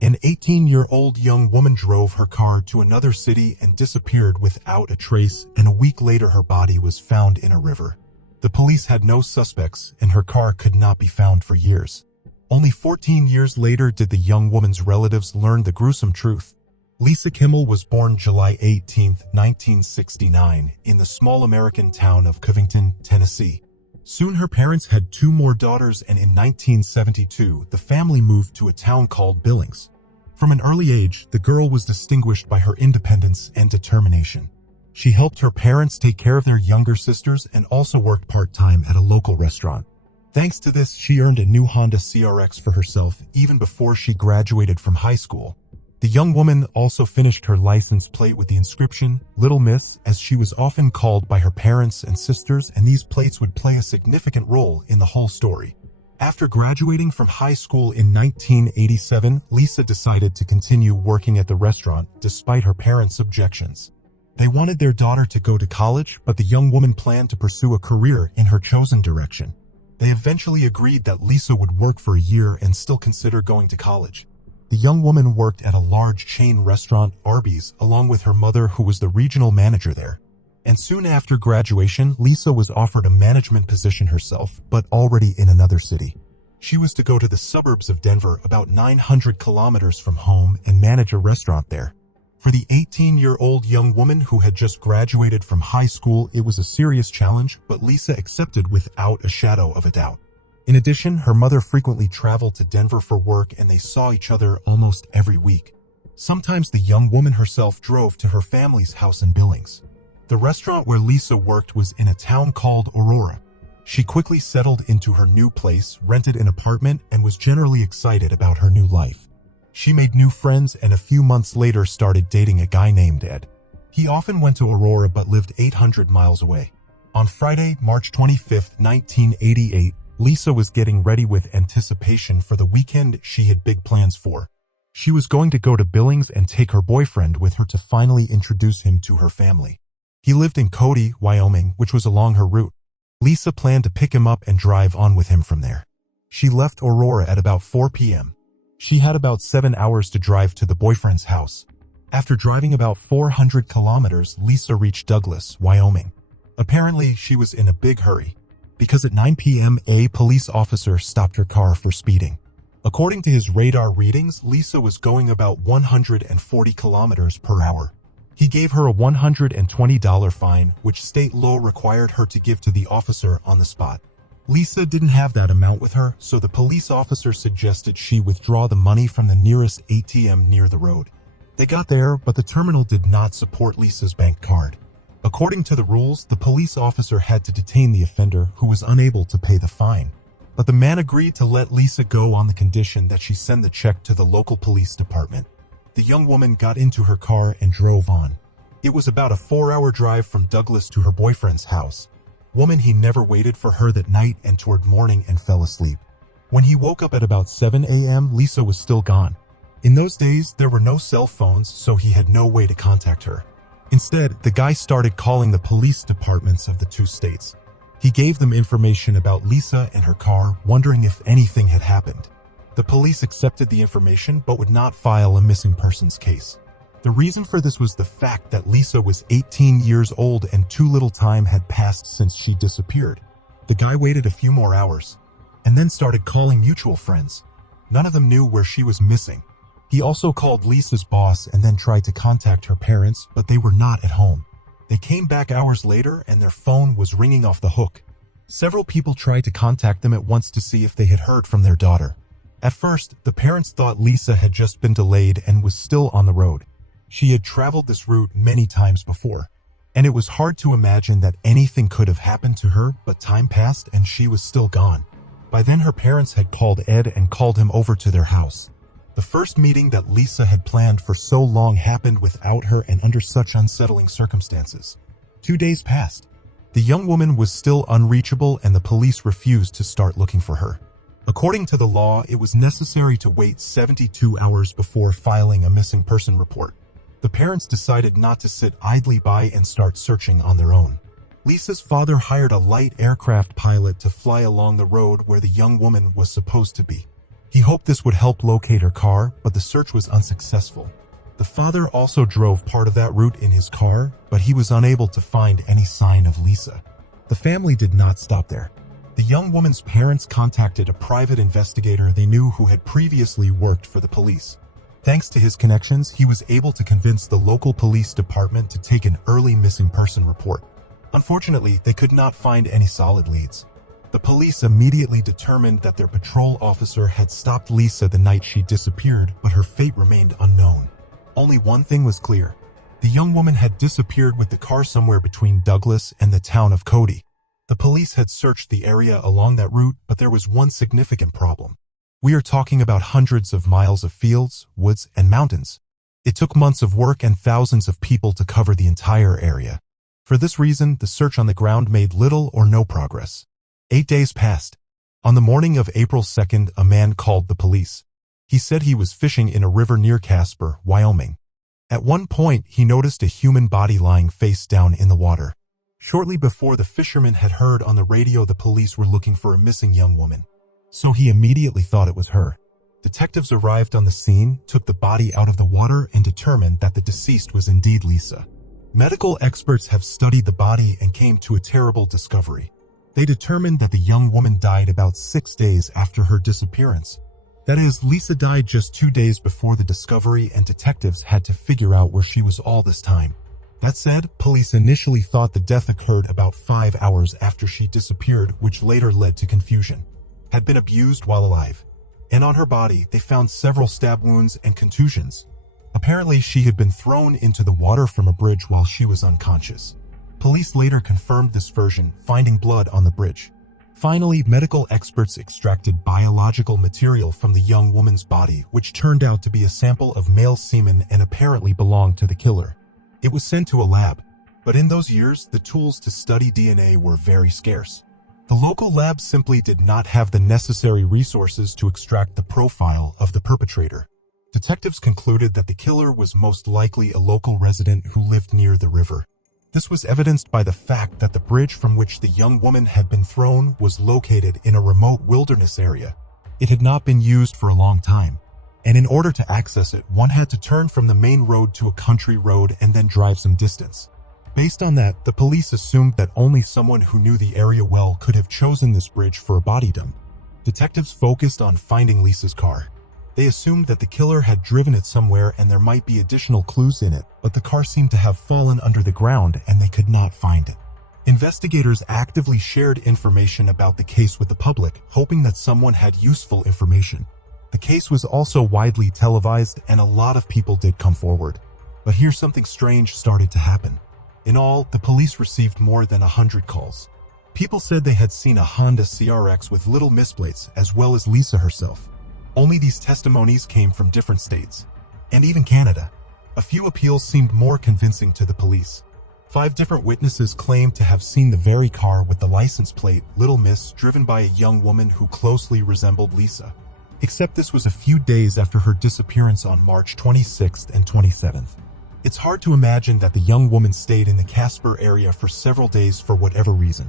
An 18-year-old young woman drove her car to another city and disappeared without a trace, and a week later her body was found in a river. The police had no suspects, and her car could not be found for years. Only 14 years later did the young woman's relatives learn the gruesome truth. Lisa Kimmel was born July 18, 1969, in the small American town of Covington, Tennessee. Soon her parents had two more daughters, and in 1972, the family moved to a town called Billings. From an early age, the girl was distinguished by her independence and determination. She helped her parents take care of their younger sisters and also worked part-time at a local restaurant. Thanks to this, she earned a new Honda CRX for herself even before she graduated from high school. The young woman also finished her license plate with the inscription, "Little Miss," as she was often called by her parents and sisters, and these plates would play a significant role in the whole story. After graduating from high school in 1987, Lisa decided to continue working at the restaurant despite her parents' objections. They wanted their daughter to go to college, but the young woman planned to pursue a career in her chosen direction. They eventually agreed that Lisa would work for a year and still consider going to college. The young woman worked at a large chain restaurant, Arby's, along with her mother, who was the regional manager there. And soon after graduation, Lisa was offered a management position herself, but already in another city. She was to go to the suburbs of Denver, about 900 kilometers from home, and manage a restaurant there. For the 18-year-old young woman who had just graduated from high school, it was a serious challenge, but Lisa accepted without a shadow of a doubt. In addition, her mother frequently traveled to Denver for work, and they saw each other almost every week. Sometimes the young woman herself drove to her family's house in Billings. The restaurant where Lisa worked was in a town called Aurora. She quickly settled into her new place, rented an apartment, and was generally excited about her new life. She made new friends and a few months later started dating a guy named Ed. He often went to Aurora but lived 800 miles away. On Friday, March 25, 1988, Lisa was getting ready with anticipation for the weekend she had big plans for. She was going to go to Billings and take her boyfriend with her to finally introduce him to her family. He lived in Cody, Wyoming, which was along her route. Lisa planned to pick him up and drive on with him from there. She left Aurora at about 4 p.m. She had about 7 hours to drive to the boyfriend's house. After driving about 400 kilometers, Lisa reached Douglas, Wyoming. Apparently, she was in a big hurry, because at 9 p.m. a police officer stopped her car for speeding. According to his radar readings, Lisa was going about 140 kilometers per hour. He gave her a $120 fine, which state law required her to give to the officer on the spot. Lisa didn't have that amount with her, so the police officer suggested she withdraw the money from the nearest ATM near the road. They got there, but the terminal did not support Lisa's bank card. According to the rules, the police officer had to detain the offender, who was unable to pay the fine. But the man agreed to let Lisa go on the condition that she send the check to the local police department. The young woman got into her car and drove on. It was about a 4-hour drive from Douglas to her boyfriend's house. He never waited for her that night and toward morning and fell asleep. When he woke up at about 7 a.m., Lisa was still gone. In those days, there were no cell phones, so he had no way to contact her. Instead, the guy started calling the police departments of the two states. He gave them information about Lisa and her car, wondering if anything had happened. The police accepted the information but would not file a missing persons case. The reason for this was the fact that Lisa was 18 years old and too little time had passed since she disappeared. The guy waited a few more hours and then started calling mutual friends. None of them knew where she was missing. He also called Lisa's boss and then tried to contact her parents, but they were not at home. They came back hours later and their phone was ringing off the hook. Several people tried to contact them at once to see if they had heard from their daughter. At first, the parents thought Lisa had just been delayed and was still on the road. She had traveled this route many times before, and it was hard to imagine that anything could have happened to her, but time passed and she was still gone. By then, her parents had called Ed and called him over to their house. The first meeting that Lisa had planned for so long happened without her and under such unsettling circumstances. 2 days passed. The young woman was still unreachable and the police refused to start looking for her. According to the law, it was necessary to wait 72 hours before filing a missing person report. The parents decided not to sit idly by and start searching on their own. Lisa's father hired a light aircraft pilot to fly along the road where the young woman was supposed to be. He hoped this would help locate her car, but the search was unsuccessful. The father also drove part of that route in his car, but he was unable to find any sign of Lisa. The family did not stop there. The young woman's parents contacted a private investigator they knew who had previously worked for the police. Thanks to his connections, he was able to convince the local police department to take an early missing person report. Unfortunately, they could not find any solid leads. The police immediately determined that their patrol officer had stopped Lisa the night she disappeared, but her fate remained unknown. Only one thing was clear. The young woman had disappeared with the car somewhere between Douglas and the town of Cody. The police had searched the area along that route, but there was one significant problem. We are talking about hundreds of miles of fields, woods, and mountains. It took months of work and thousands of people to cover the entire area. For this reason, the search on the ground made little or no progress. 8 days passed. On the morning of April 2nd, a man called the police. He said he was fishing in a river near Casper, Wyoming. At one point, he noticed a human body lying face down in the water. Shortly before, the fisherman had heard on the radio the police were looking for a missing young woman. So he immediately thought it was her. Detectives arrived on the scene, took the body out of the water, and determined that the deceased was indeed Lisa. Medical experts have studied the body and came to a terrible discovery. They determined that the young woman died about 6 days after her disappearance. That is, Lisa died just 2 days before the discovery, and detectives had to figure out where she was all this time. That said, police initially thought the death occurred about 5 hours after she disappeared, which later led to confusion. Had been abused while alive. And on her body, they found several stab wounds and contusions. Apparently, she had been thrown into the water from a bridge while she was unconscious. Police later confirmed this version, finding blood on the bridge. Finally, medical experts extracted biological material from the young woman's body, which turned out to be a sample of male semen and apparently belonged to the killer. It was sent to a lab, but in those years, the tools to study DNA were very scarce. The local lab simply did not have the necessary resources to extract the profile of the perpetrator. Detectives concluded that the killer was most likely a local resident who lived near the river. This was evidenced by the fact that the bridge from which the young woman had been thrown was located in a remote wilderness area. It had not been used for a long time, and in order to access it, one had to turn from the main road to a country road and then drive some distance. Based on that, the police assumed that only someone who knew the area well could have chosen this bridge for a body dump. Detectives focused on finding Lisa's car. They assumed that the killer had driven it somewhere and there might be additional clues in it, but the car seemed to have fallen under the ground and they could not find it. Investigators actively shared information about the case with the public, hoping that someone had useful information. The case was also widely televised and a lot of people did come forward. But here's something strange started to happen. In all, the police received more than 100 calls. People said they had seen a Honda CRX with little misplates, as well as Lisa herself. Only these testimonies came from different states, and even Canada. A few appeals seemed more convincing to the police. 5 different witnesses claimed to have seen the very car with the license plate Little Miss driven by a young woman who closely resembled Lisa. Except this was a few days after her disappearance on March 26th and 27th. It's hard to imagine that the young woman stayed in the Casper area for several days for whatever reason,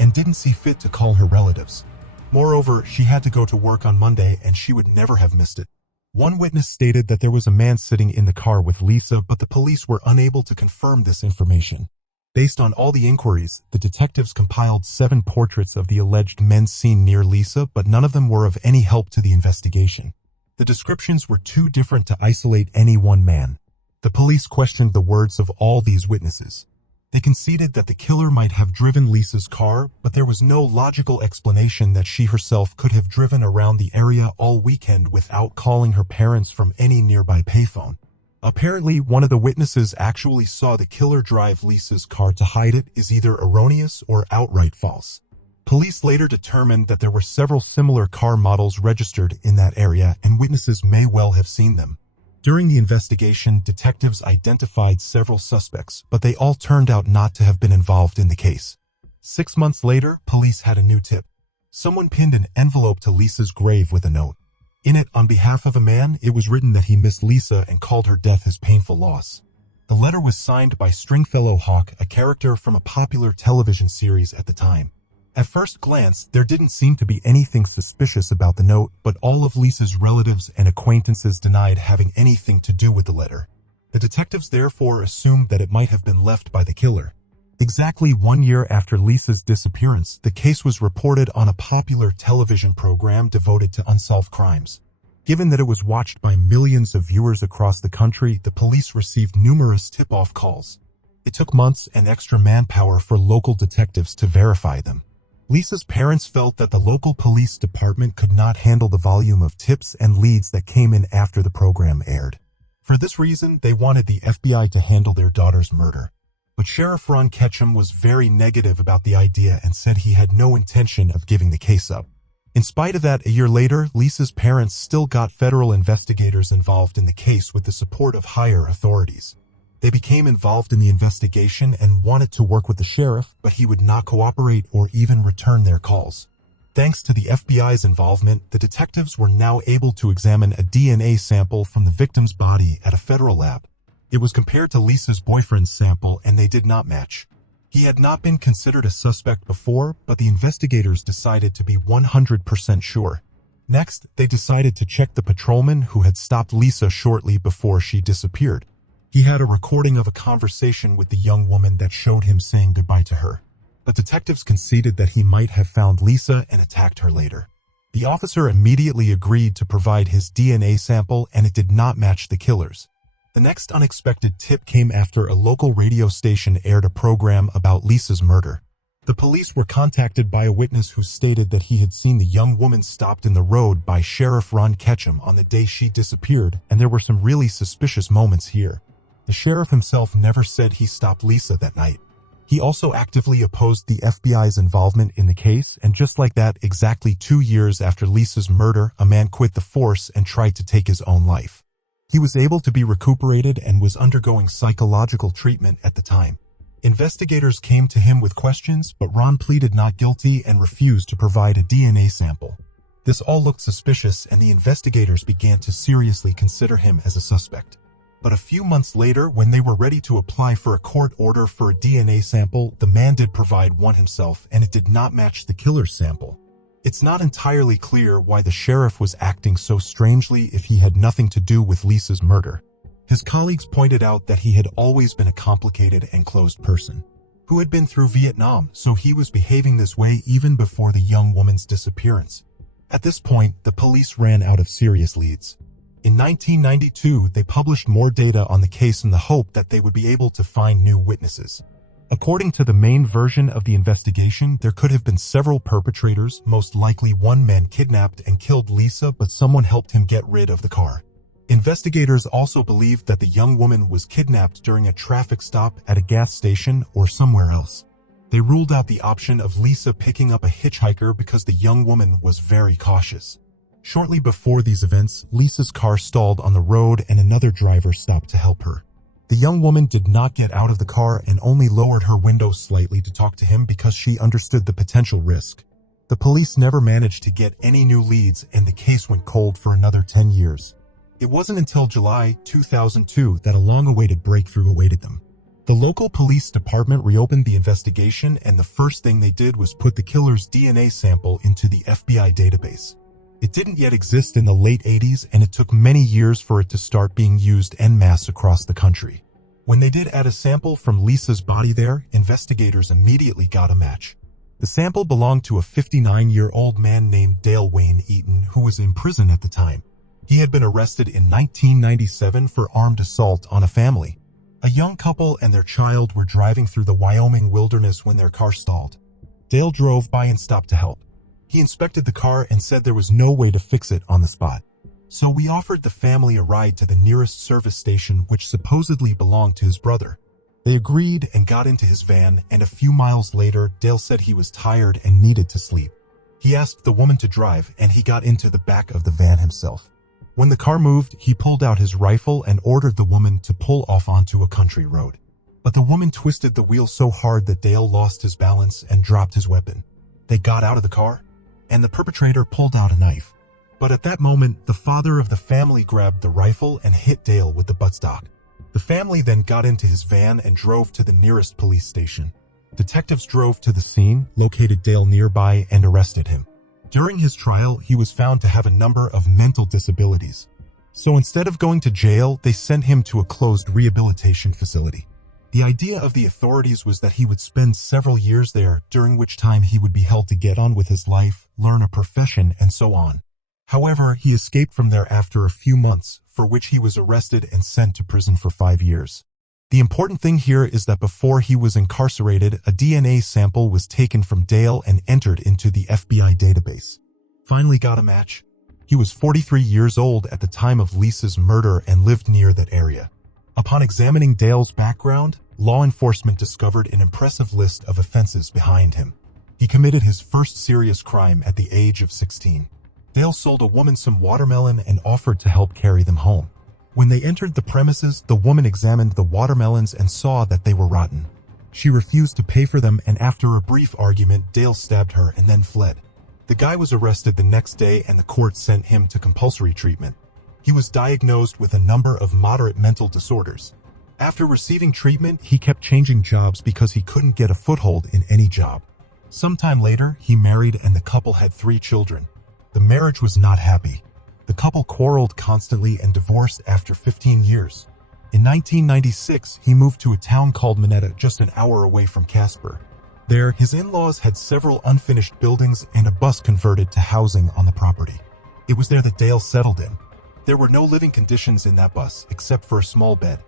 and didn't see fit to call her relatives. Moreover, she had to go to work on Monday and she would never have missed it. One witness stated that there was a man sitting in the car with Lisa, but the police were unable to confirm this information. Based on all the inquiries, the detectives compiled 7 portraits of the alleged men seen near Lisa, but none of them were of any help to the investigation. The descriptions were too different to isolate any one man. The police questioned the words of all these witnesses. They conceded that the killer might have driven Lisa's car, but there was no logical explanation that she herself could have driven around the area all weekend without calling her parents from any nearby payphone. Apparently, one of the witnesses actually saw the killer drive Lisa's car to hide it is either erroneous or outright false. Police later determined that there were several similar car models registered in that area and witnesses may well have seen them. During the investigation, detectives identified several suspects, but they all turned out not to have been involved in the case. 6 months later, police had a new tip. Someone pinned an envelope to Lisa's grave with a note. In it, on behalf of a man, it was written that he missed Lisa and called her death his painful loss. The letter was signed by Stringfellow Hawk, a character from a popular television series at the time. At first glance, there didn't seem to be anything suspicious about the note, but all of Lisa's relatives and acquaintances denied having anything to do with the letter. The detectives therefore assumed that it might have been left by the killer. Exactly 1 year after Lisa's disappearance, the case was reported on a popular television program devoted to unsolved crimes. Given that it was watched by millions of viewers across the country, the police received numerous tip-off calls. It took months and extra manpower for local detectives to verify them. Lisa's parents felt that the local police department could not handle the volume of tips and leads that came in after the program aired. For this reason, they wanted the FBI to handle their daughter's murder. But Sheriff Ron Ketchum was very negative about the idea and said he had no intention of giving the case up. In spite of that, a year later, Lisa's parents still got federal investigators involved in the case with the support of higher authorities. They became involved in the investigation and wanted to work with the sheriff, but he would not cooperate or even return their calls. Thanks to the FBI's involvement, the detectives were now able to examine a DNA sample from the victim's body at a federal lab. It was compared to Lisa's boyfriend's sample and they did not match. He had not been considered a suspect before, but the investigators decided to be 100% sure. Next, they decided to check the patrolman who had stopped Lisa shortly before she disappeared. He had a recording of a conversation with the young woman that showed him saying goodbye to her. But detectives conceded that he might have found Lisa and attacked her later. The officer immediately agreed to provide his DNA sample and it did not match the killer's. The next unexpected tip came after a local radio station aired a program about Lisa's murder. The police were contacted by a witness who stated that he had seen the young woman stopped in the road by Sheriff Ron Ketchum on the day she disappeared, and there were some really suspicious moments here. The sheriff himself never said he stopped Lisa that night. He also actively opposed the FBI's involvement in the case, and just like that, exactly 2 years after Lisa's murder, a man quit the force and tried to take his own life. He was able to be recuperated and was undergoing psychological treatment at the time. Investigators came to him with questions, but Ron pleaded not guilty and refused to provide a DNA sample. This all looked suspicious, and the investigators began to seriously consider him as a suspect. But a few months later, when they were ready to apply for a court order for a DNA sample, the man did provide one himself, and it did not match the killer's sample. It's not entirely clear why the sheriff was acting so strangely if he had nothing to do with Lisa's murder. His colleagues pointed out that he had always been a complicated and closed person, who had been through Vietnam, so he was behaving this way even before the young woman's disappearance. At this point, the police ran out of serious leads. In 1992, they published more data on the case in the hope that they would be able to find new witnesses. According to the main version of the investigation, there could have been several perpetrators, most likely one man kidnapped and killed Lisa, but someone helped him get rid of the car. Investigators also believed that the young woman was kidnapped during a traffic stop at a gas station or somewhere else. They ruled out the option of Lisa picking up a hitchhiker because the young woman was very cautious. Shortly before these events, Lisa's car stalled on the road and another driver stopped to help her. The young woman did not get out of the car and only lowered her window slightly to talk to him because she understood the potential risk. The police never managed to get any new leads and the case went cold for another 10 years. It wasn't until July 2002 that a long-awaited breakthrough awaited them. The local police department reopened the investigation, and the first thing they did was put the killer's DNA sample into the FBI database. It didn't yet exist in the late 80s, and it took many years for it to start being used en masse across the country. When they did add a sample from Lisa's body there, investigators immediately got a match. The sample belonged to a 59-year-old man named Dale Wayne Eaton, who was in prison at the time. He had been arrested in 1997 for armed assault on a family. A young couple and their child were driving through the Wyoming wilderness when their car stalled. Dale drove by and stopped to help. He inspected the car and said there was no way to fix it on the spot. So we offered the family a ride to the nearest service station, which supposedly belonged to his brother. They agreed and got into his van, and a few miles later, Dale said he was tired and needed to sleep. He asked the woman to drive, and he got into the back of the van himself. When the car moved, he pulled out his rifle and ordered the woman to pull off onto a country road. But the woman twisted the wheel so hard that Dale lost his balance and dropped his weapon. They got out of the car, and the perpetrator pulled out a knife. But at that moment, the father of the family grabbed the rifle and hit Dale with the buttstock. The family then got into his van and drove to the nearest police station. Detectives drove to the scene, located Dale nearby, and arrested him. During his trial, he was found to have a number of mental disabilities. So instead of going to jail, they sent him to a closed rehabilitation facility. The idea of the authorities was that he would spend several years there, during which time he would be held to get on with his life, learn a profession, and so on. However, he escaped from there after a few months, for which he was arrested and sent to prison for 5 years. The important thing here is that before he was incarcerated, a DNA sample was taken from Dale and entered into the FBI database. Finally got a match. He was 43 years old at the time of Lisa's murder and lived near that area. Upon examining Dale's background, law enforcement discovered an impressive list of offenses behind him. He committed his first serious crime at the age of 16. Dale sold a woman some watermelon and offered to help carry them home. When they entered the premises, the woman examined the watermelons and saw that they were rotten. She refused to pay for them, and after a brief argument, Dale stabbed her and then fled. The guy was arrested the next day and the court sent him to compulsory treatment. He was diagnosed with a number of moderate mental disorders. After receiving treatment, he kept changing jobs because he couldn't get a foothold in any job. Sometime later, he married and the couple had 3 children. The marriage was not happy. The couple quarreled constantly and divorced after 15 years. In 1996, he moved to a town called Minetta, just an hour away from Casper. There, his in-laws had several unfinished buildings and a bus converted to housing on the property. It was there that Dale settled in. There were no living conditions in that bus, except for a small bed.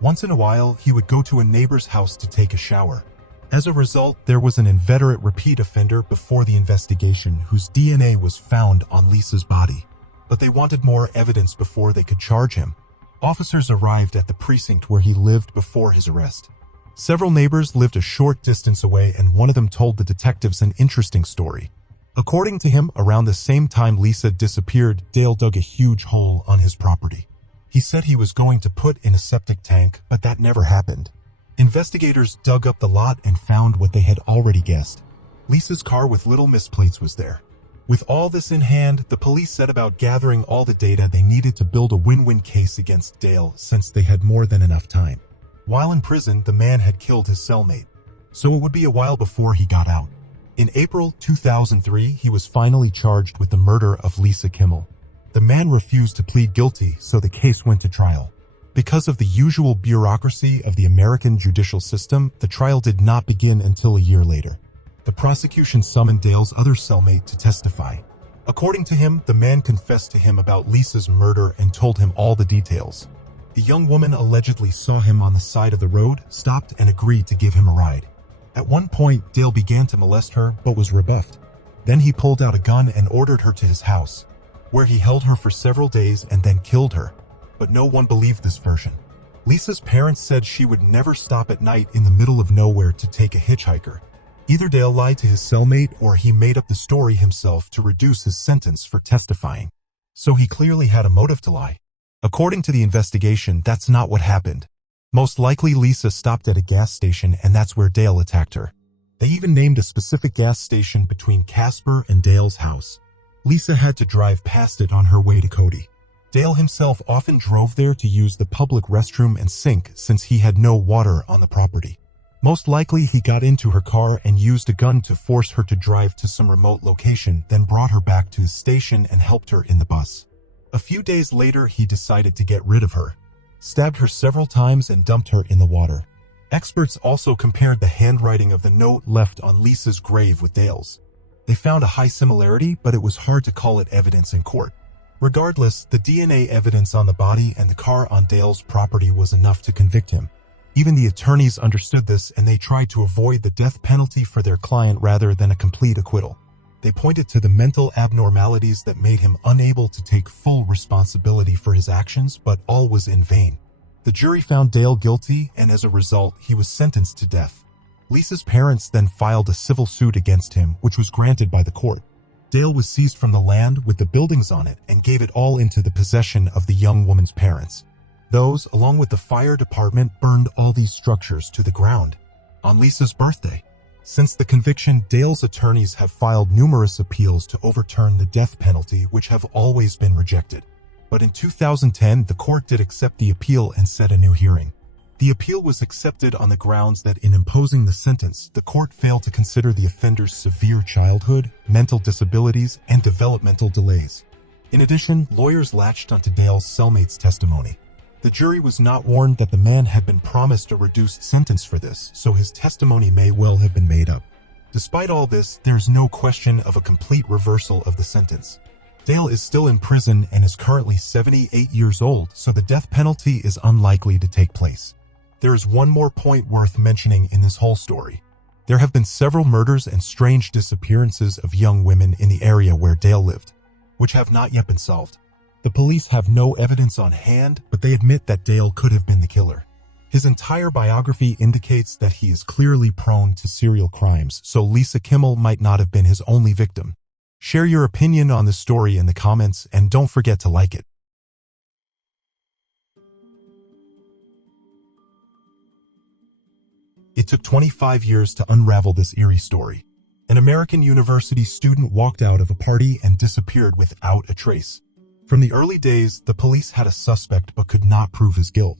Once in a while, he would go to a neighbor's house to take a shower. As a result, there was an inveterate repeat offender before the investigation whose DNA was found on Lisa's body. But they wanted more evidence before they could charge him. Officers arrived at the precinct where he lived before his arrest. Several neighbors lived a short distance away, and one of them told the detectives an interesting story. According to him, around the same time Lisa disappeared, Dale dug a huge hole on his property. He said he was going to put in a septic tank, but that never happened. Investigators dug up the lot and found what they had already guessed. Lisa's car with little misplates was there. With all this in hand, the police set about gathering all the data they needed to build a win-win case against Dale, since they had more than enough time. While in prison, the man had killed his cellmate, so it would be a while before he got out. In April 2003, he was finally charged with the murder of Lisa Kimmel. The man refused to plead guilty, so the case went to trial. Because of the usual bureaucracy of the American judicial system, the trial did not begin until a year later. The prosecution summoned Dale's other cellmate to testify. According to him, the man confessed to him about Lisa's murder and told him all the details. The young woman allegedly saw him on the side of the road, stopped, and agreed to give him a ride. At one point, Dale began to molest her, but was rebuffed. Then he pulled out a gun and ordered her to his house, where he held her for several days and then killed her. But no one believed this version. Lisa's parents said she would never stop at night in the middle of nowhere to take a hitchhiker. Either Dale lied to his cellmate or he made up the story himself to reduce his sentence for testifying. So he clearly had a motive to lie. According to the investigation, that's not what happened. Most likely Lisa stopped at a gas station, and that's where Dale attacked her. They even named a specific gas station between Casper and Dale's house. Lisa had to drive past it on her way to Cody. Dale himself often drove there to use the public restroom and sink since he had no water on the property. Most likely he got into her car and used a gun to force her to drive to some remote location, then brought her back to his station and helped her in the bus. A few days later, he decided to get rid of her, stabbed her several times and dumped her in the water. Experts also compared the handwriting of the note left on Lisa's grave with Dale's. They found a high similarity, but it was hard to call it evidence in court. Regardless, the DNA evidence on the body and the car on Dale's property was enough to convict him. Even the attorneys understood this, and they tried to avoid the death penalty for their client rather than a complete acquittal. They pointed to the mental abnormalities that made him unable to take full responsibility for his actions, but all was in vain. The jury found Dale guilty, and as a result, he was sentenced to death. Lisa's parents then filed a civil suit against him, which was granted by the court. Dale was seized from the land with the buildings on it and gave it all into the possession of the young woman's parents. Those, along with the fire department, burned all these structures to the ground on Lisa's birthday. Since the conviction, Dale's attorneys have filed numerous appeals to overturn the death penalty, which have always been rejected. But in 2010, the court did accept the appeal and set a new hearing. The appeal was accepted on the grounds that in imposing the sentence, the court failed to consider the offender's severe childhood, mental disabilities, and developmental delays. In addition, lawyers latched onto Dale's cellmate's testimony. The jury was not warned that the man had been promised a reduced sentence for this, so his testimony may well have been made up. Despite all this, there's no question of a complete reversal of the sentence. Dale is still in prison and is currently 78 years old, so the death penalty is unlikely to take place. There is one more point worth mentioning in this whole story. There have been several murders and strange disappearances of young women in the area where Dale lived, which have not yet been solved. The police have no evidence on hand, but they admit that Dale could have been the killer. His entire biography indicates that he is clearly prone to serial crimes, so Lisa Kimmel might not have been his only victim. Share your opinion on the story in the comments and don't forget to like it. It took 25 years to unravel this eerie story. An American university student walked out of a party and disappeared without a trace. From the early days, the police had a suspect but could not prove his guilt.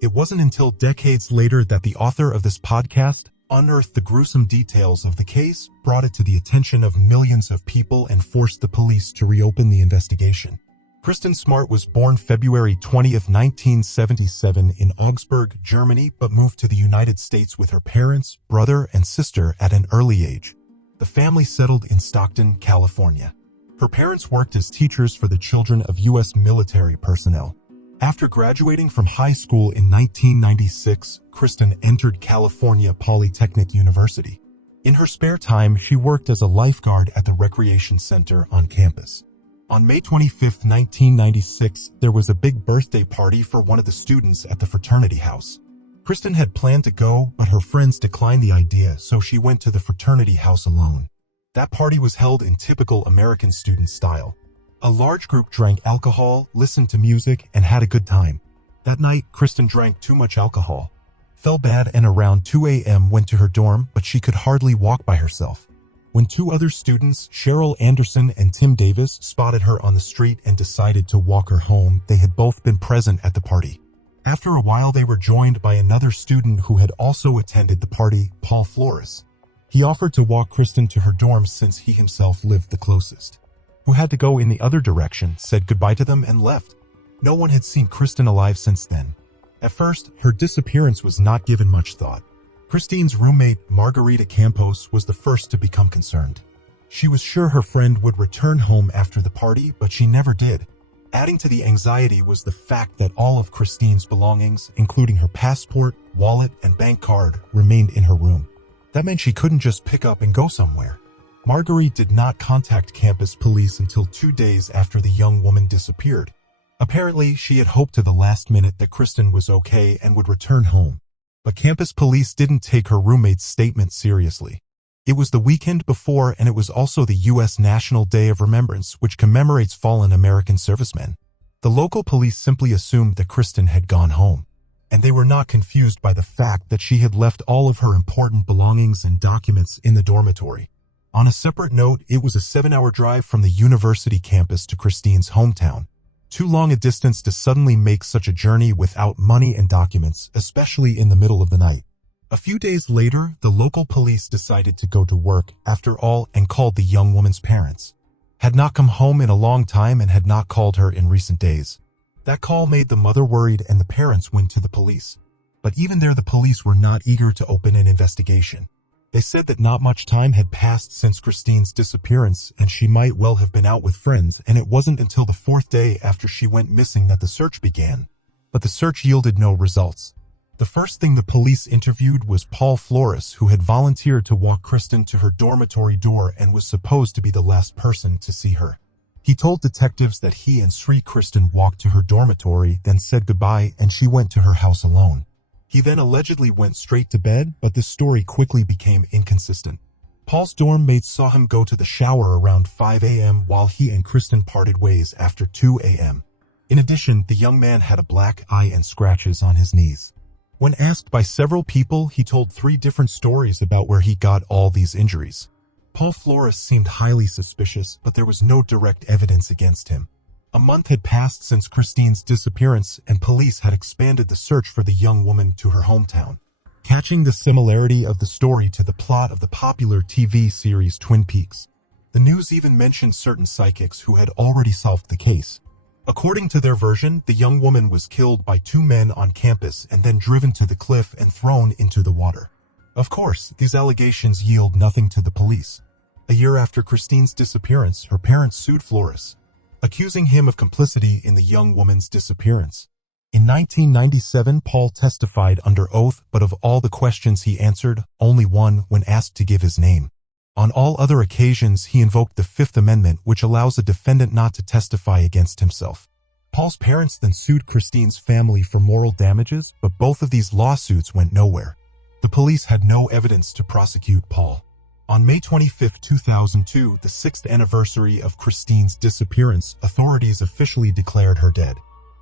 It wasn't until decades later that the author of this podcast unearthed the gruesome details of the case, brought it to the attention of millions of people, and forced the police to reopen the investigation. Kristen Smart was born February 20, 1977 in Augsburg, Germany, but moved to the United States with her parents, brother, and sister at an early age. The family settled in Stockton, California. Her parents worked as teachers for the children of U.S. military personnel. After graduating from high school in 1996, Kristen entered California Polytechnic University. In her spare time, she worked as a lifeguard at the recreation center on campus. On May 25, 1996, there was a big birthday party for one of the students at the fraternity house. Kristen had planned to go, but her friends declined the idea, so she went to the fraternity house alone. That party was held in typical American student style. A large group drank alcohol, listened to music, and had a good time. That night, Kristen drank too much alcohol, felt bad, and around 2 a.m. went to her dorm, but she could hardly walk by herself. When two other students, Cheryl Anderson and Tim Davis, spotted her on the street and decided to walk her home, they had both been present at the party. After a while, they were joined by another student who had also attended the party, Paul Flores. He offered to walk Kristen to her dorm since he himself lived the closest. Who had to go in the other direction, said goodbye to them, and left. No one had seen Kristen alive since then. At first, her disappearance was not given much thought. Christine's roommate, Margarita Campos, was the first to become concerned. She was sure her friend would return home after the party, but she never did. Adding to the anxiety was the fact that all of Christine's belongings, including her passport, wallet, and bank card, remained in her room. That meant she couldn't just pick up and go somewhere. Marguerite did not contact campus police until 2 days after the young woman disappeared. Apparently, she had hoped to the last minute that Kristen was okay and would return home. But campus police didn't take her roommate's statement seriously. It was the weekend before, and it was also the U.S. National Day of Remembrance, which commemorates fallen American servicemen. The local police simply assumed that Kristen had gone home, and they were not confused by the fact that she had left all of her important belongings and documents in the dormitory. On a separate note, it was a 7-hour drive from the university campus to Christine's hometown. Too long a distance to suddenly make such a journey without money and documents, especially in the middle of the night. A few days later, the local police decided to go to work, after all, and called the young woman's parents. Had not come home in a long time and had not called her in recent days. That call made the mother worried, and the parents went to the police. But even there, the police were not eager to open an investigation. They said that not much time had passed since Christine's disappearance, and she might well have been out with friends, and it wasn't until the 4th day after she went missing that the search began. But the search yielded no results. The first thing the police interviewed was Paul Flores, who had volunteered to walk Kristen to her dormitory door and was supposed to be the last person to see her. He told detectives that he and Sri Kristen walked to her dormitory, then said goodbye, and she went to her house alone. He then allegedly went straight to bed, but this story quickly became inconsistent. Paul's dorm mates saw him go to the shower around 5 a.m. while he and Kristen parted ways after 2 a.m. In addition, the young man had a black eye and scratches on his knees. When asked by several people, he told 3 different stories about where he got all these injuries. Paul Flores seemed highly suspicious, but there was no direct evidence against him. A month had passed since Christine's disappearance, and police had expanded the search for the young woman to her hometown. Catching the similarity of the story to the plot of the popular TV series Twin Peaks, the news even mentioned certain psychics who had already solved the case. According to their version, the young woman was killed by 2 men on campus and then driven to the cliff and thrown into the water. Of course, these allegations yield nothing to the police. A year after Christine's disappearance, her parents sued Flores, accusing him of complicity in the young woman's disappearance. In 1997, Paul testified under oath, but of all the questions he answered, only one when asked to give his name. On all other occasions, he invoked the Fifth Amendment, which allows a defendant not to testify against himself. Paul's parents then sued Christine's family for moral damages, but both of these lawsuits went nowhere. The police had no evidence to prosecute Paul. On May 25, 2002, the 6th anniversary of Christine's disappearance, authorities officially declared her dead.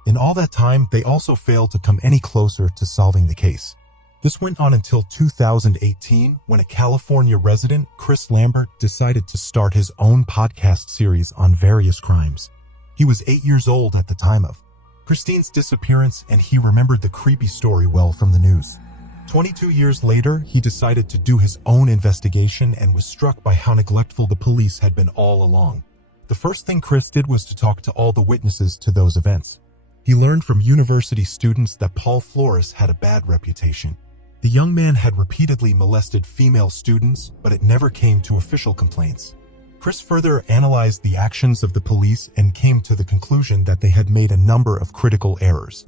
In all that time, they also failed to come any closer to solving the case. This went on until 2018, when a California resident, Chris Lambert, decided to start his own podcast series on various crimes. He was 8 years old at the time of Christine's disappearance, and he remembered the creepy story well from the news. 22 years later, he decided to do his own investigation and was struck by how neglectful the police had been all along. The first thing Chris did was to talk to all the witnesses to those events. He learned from university students that Paul Flores had a bad reputation. The young man had repeatedly molested female students, but it never came to official complaints. Chris further analyzed the actions of the police and came to the conclusion that they had made a number of critical errors.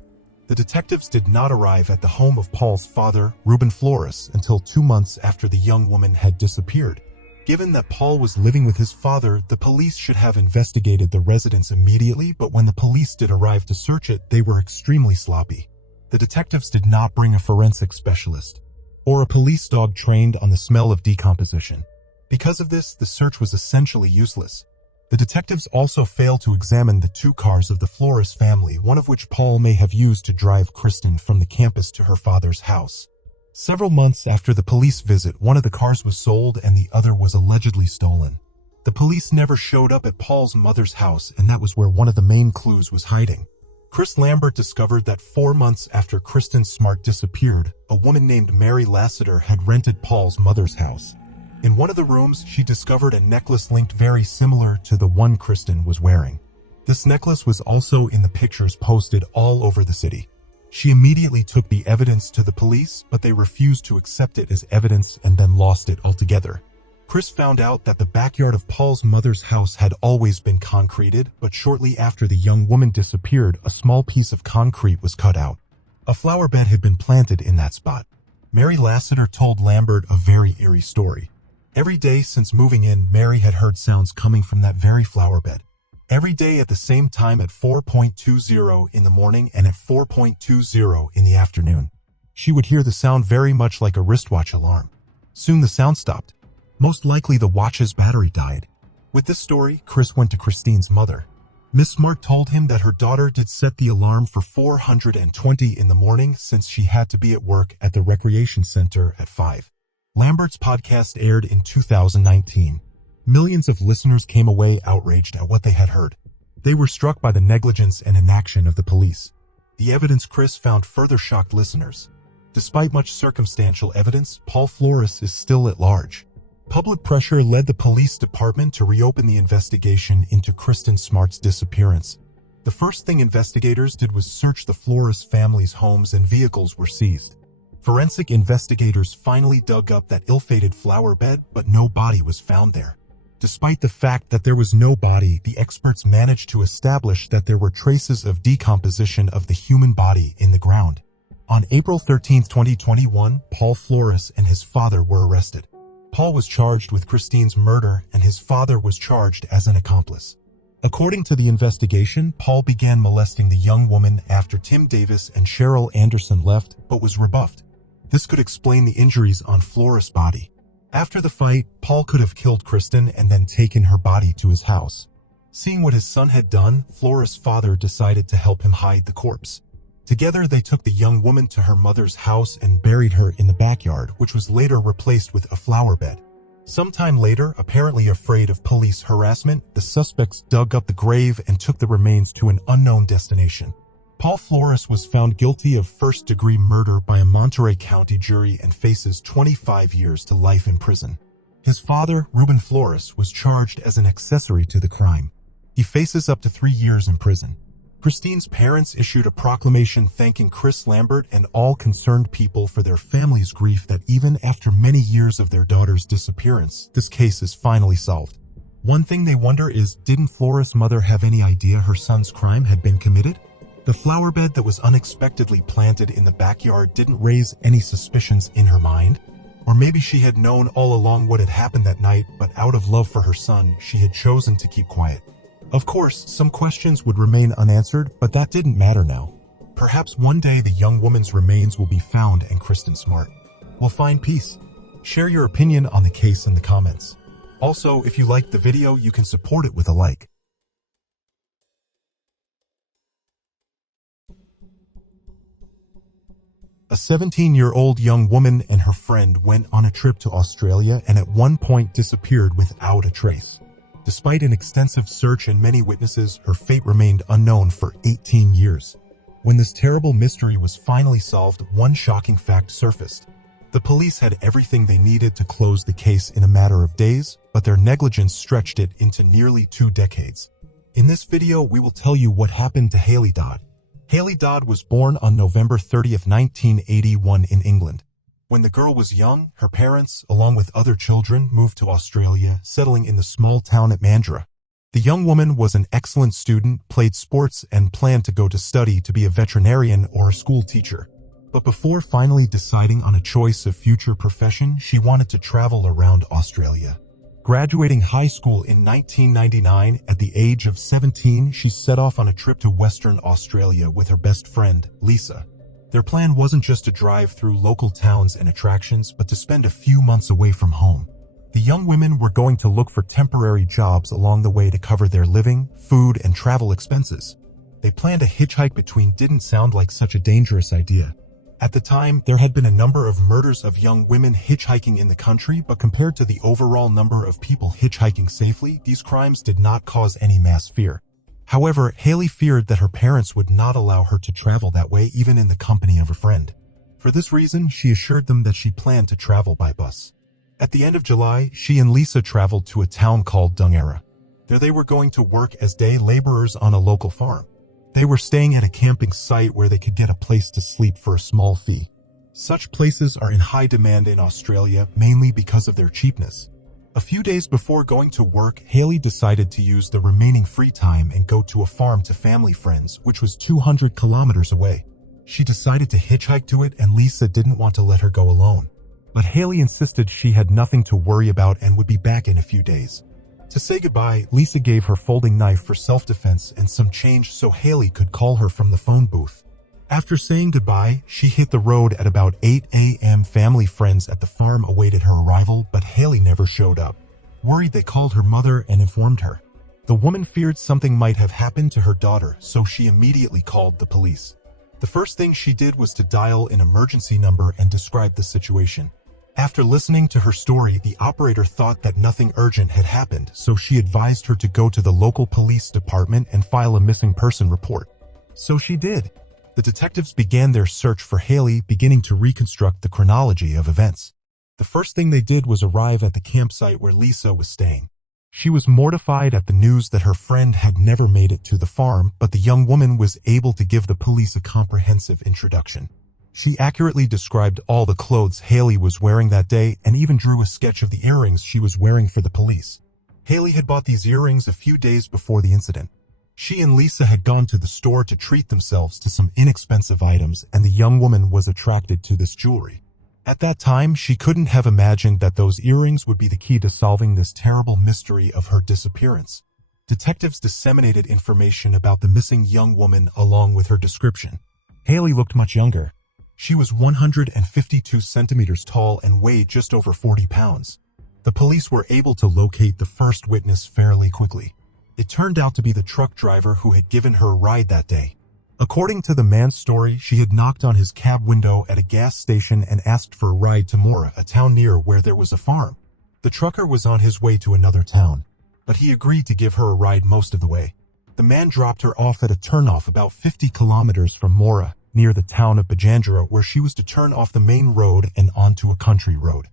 The detectives did not arrive at the home of Paul's father, Ruben Flores, until 2 months after the young woman had disappeared. Given that Paul was living with his father, the police should have investigated the residence immediately, but when the police did arrive to search it, they were extremely sloppy. The detectives did not bring a forensic specialist or a police dog trained on the smell of decomposition. Because of this, the search was essentially useless. The detectives also failed to examine the 2 cars of the Flores family, one of which Paul may have used to drive Kristen from the campus to her father's house. Several months after the police visit, one of the cars was sold and the other was allegedly stolen. The police never showed up at Paul's mother's house, and that was where one of the main clues was hiding. Chris Lambert discovered that 4 months after Kristen Smart disappeared, a woman named Mary Lassiter had rented Paul's mother's house. In one of the rooms, she discovered a necklace linked very similar to the one Kristen was wearing. This necklace was also in the pictures posted all over the city. She immediately took the evidence to the police, but they refused to accept it as evidence and then lost it altogether. Chris found out that the backyard of Paul's mother's house had always been concreted, but shortly after the young woman disappeared, a small piece of concrete was cut out. A flower bed had been planted in that spot. Mary Lassiter told Lambert a very eerie story. Every day since moving in, Mary had heard sounds coming from that very flower bed. Every day at the same time at 4:20 in the morning and at 4:20 in the afternoon. She would hear the sound very much like a wristwatch alarm. Soon the sound stopped. Most likely the watch's battery died. With this story, Chris went to Christine's mother. Miss Smart told him that her daughter did set the alarm for 4:20 in the morning since she had to be at work at the recreation center at 5. Lambert's podcast aired in 2019. Millions of listeners came away outraged at what they had heard. They were struck by the negligence and inaction of the police. The evidence Chris found further shocked listeners. Despite much circumstantial evidence, Paul Flores is still at large. Public pressure led the police department to reopen the investigation into Kristen Smart's disappearance. The first thing investigators did was search the Flores family's homes, and vehicles were seized. Forensic investigators finally dug up that ill-fated flower bed, but no body was found there. Despite the fact that there was no body, the experts managed to establish that there were traces of decomposition of the human body in the ground. On April 13, 2021, Paul Flores and his father were arrested. Paul was charged with Christine's murder, and his father was charged as an accomplice. According to the investigation, Paul began molesting the young woman after Tim Davis and Cheryl Anderson left, but was rebuffed. This could explain the injuries on Flora's body. After the fight, Paul could have killed Kristen and then taken her body to his house. Seeing what his son had done, Flora's father decided to help him hide the corpse. Together, they took the young woman to her mother's house and buried her in the backyard, which was later replaced with a flower bed. Sometime later, apparently afraid of police harassment, the suspects dug up the grave and took the remains to an unknown destination. Paul Flores was found guilty of first-degree murder by a Monterey County jury and faces 25 years to life in prison. His father, Ruben Flores, was charged as an accessory to the crime. He faces up to 3 years in prison. Christine's parents issued a proclamation thanking Chris Lambert and all concerned people for their family's grief that even after many years of their daughter's disappearance, this case is finally solved. One thing they wonder is, didn't Flores' mother have any idea her son's crime had been committed? The flower bed that was unexpectedly planted in the backyard didn't raise any suspicions in her mind? Or maybe she had known all along what had happened that night, but out of love for her son, she had chosen to keep quiet. Of course, some questions would remain unanswered, but that didn't matter now. Perhaps one day the young woman's remains will be found and Kristen Smart will find peace. Share your opinion on the case in the comments. Also, if you liked the video, you can support it with a like. A 17-year-old young woman and her friend went on a trip to Australia and at one point disappeared without a trace. Despite an extensive search and many witnesses, her fate remained unknown for 18 years. When this terrible mystery was finally solved, one shocking fact surfaced. The police had everything they needed to close the case in a matter of days, but their negligence stretched it into nearly 2 decades. In this video, we will tell you what happened to Haley Dodd. Haley Dodd was born on November 30, 1981 in England. When the girl was young, her parents, along with other children, moved to Australia, settling in the small town at Mandurah. The young woman was an excellent student, played sports, and planned to go to study to be a veterinarian or a school teacher. But before finally deciding on a choice of future profession, she wanted to travel around Australia. Graduating high school in 1999, at the age of 17, she set off on a trip to Western Australia with her best friend, Lisa. Their plan wasn't just to drive through local towns and attractions, but to spend a few months away from home. The young women were going to look for temporary jobs along the way to cover their living, food, and travel expenses. They planned a hitchhike between didn't sound like such a dangerous idea. At the time, there had been a number of murders of young women hitchhiking in the country, but compared to the overall number of people hitchhiking safely, these crimes did not cause any mass fear. However, Haley feared that her parents would not allow her to travel that way even in the company of a friend. For this reason, she assured them that she planned to travel by bus. At the end of July, she and Lisa traveled to a town called Dungera. There they were going to work as day laborers on a local farm. They were staying at a camping site where they could get a place to sleep for a small fee. Such places are in high demand in Australia, mainly because of their cheapness. A few days before going to work, Haley decided to use the remaining free time and go to a farm to family friends, which was 200 kilometers away. She decided to hitchhike to it, and Lisa didn't want to let her go alone. But Haley insisted she had nothing to worry about and would be back in a few days. To say goodbye, Lisa gave her folding knife for self-defense and some change so Haley could call her from the phone booth. After saying goodbye, she hit the road at about 8 a.m. Family friends at the farm awaited her arrival, but Haley never showed up. Worried, they called her mother and informed her. The woman feared something might have happened to her daughter, so she immediately called the police. The first thing she did was to dial an emergency number and describe the situation. After listening to her story, the operator thought that nothing urgent had happened, so she advised her to go to the local police department and file a missing person report. So she did. The detectives began their search for Haley, beginning to reconstruct the chronology of events. The first thing they did was arrive at the campsite where Lisa was staying. She was mortified at the news that her friend had never made it to the farm, but the young woman was able to give the police a comprehensive introduction. She accurately described all the clothes Haley was wearing that day and even drew a sketch of the earrings she was wearing for the police. Haley had bought these earrings a few days before the incident. She and Lisa had gone to the store to treat themselves to some inexpensive items, and the young woman was attracted to this jewelry. At that time, she couldn't have imagined that those earrings would be the key to solving this terrible mystery of her disappearance. Detectives disseminated information about the missing young woman along with her description. Haley looked much younger. She was 152 centimeters tall and weighed just over 40 pounds. The police were able to locate the first witness fairly quickly. It turned out to be the truck driver who had given her a ride that day. According to the man's story, she had knocked on his cab window at a gas station and asked for a ride to Mora, a town near where there was a farm. The trucker was on his way to another town, but he agreed to give her a ride most of the way. The man dropped her off at a turnoff about 50 kilometers from Mora, near the town of Bajandra, where she was to turn off the main road and onto a country road.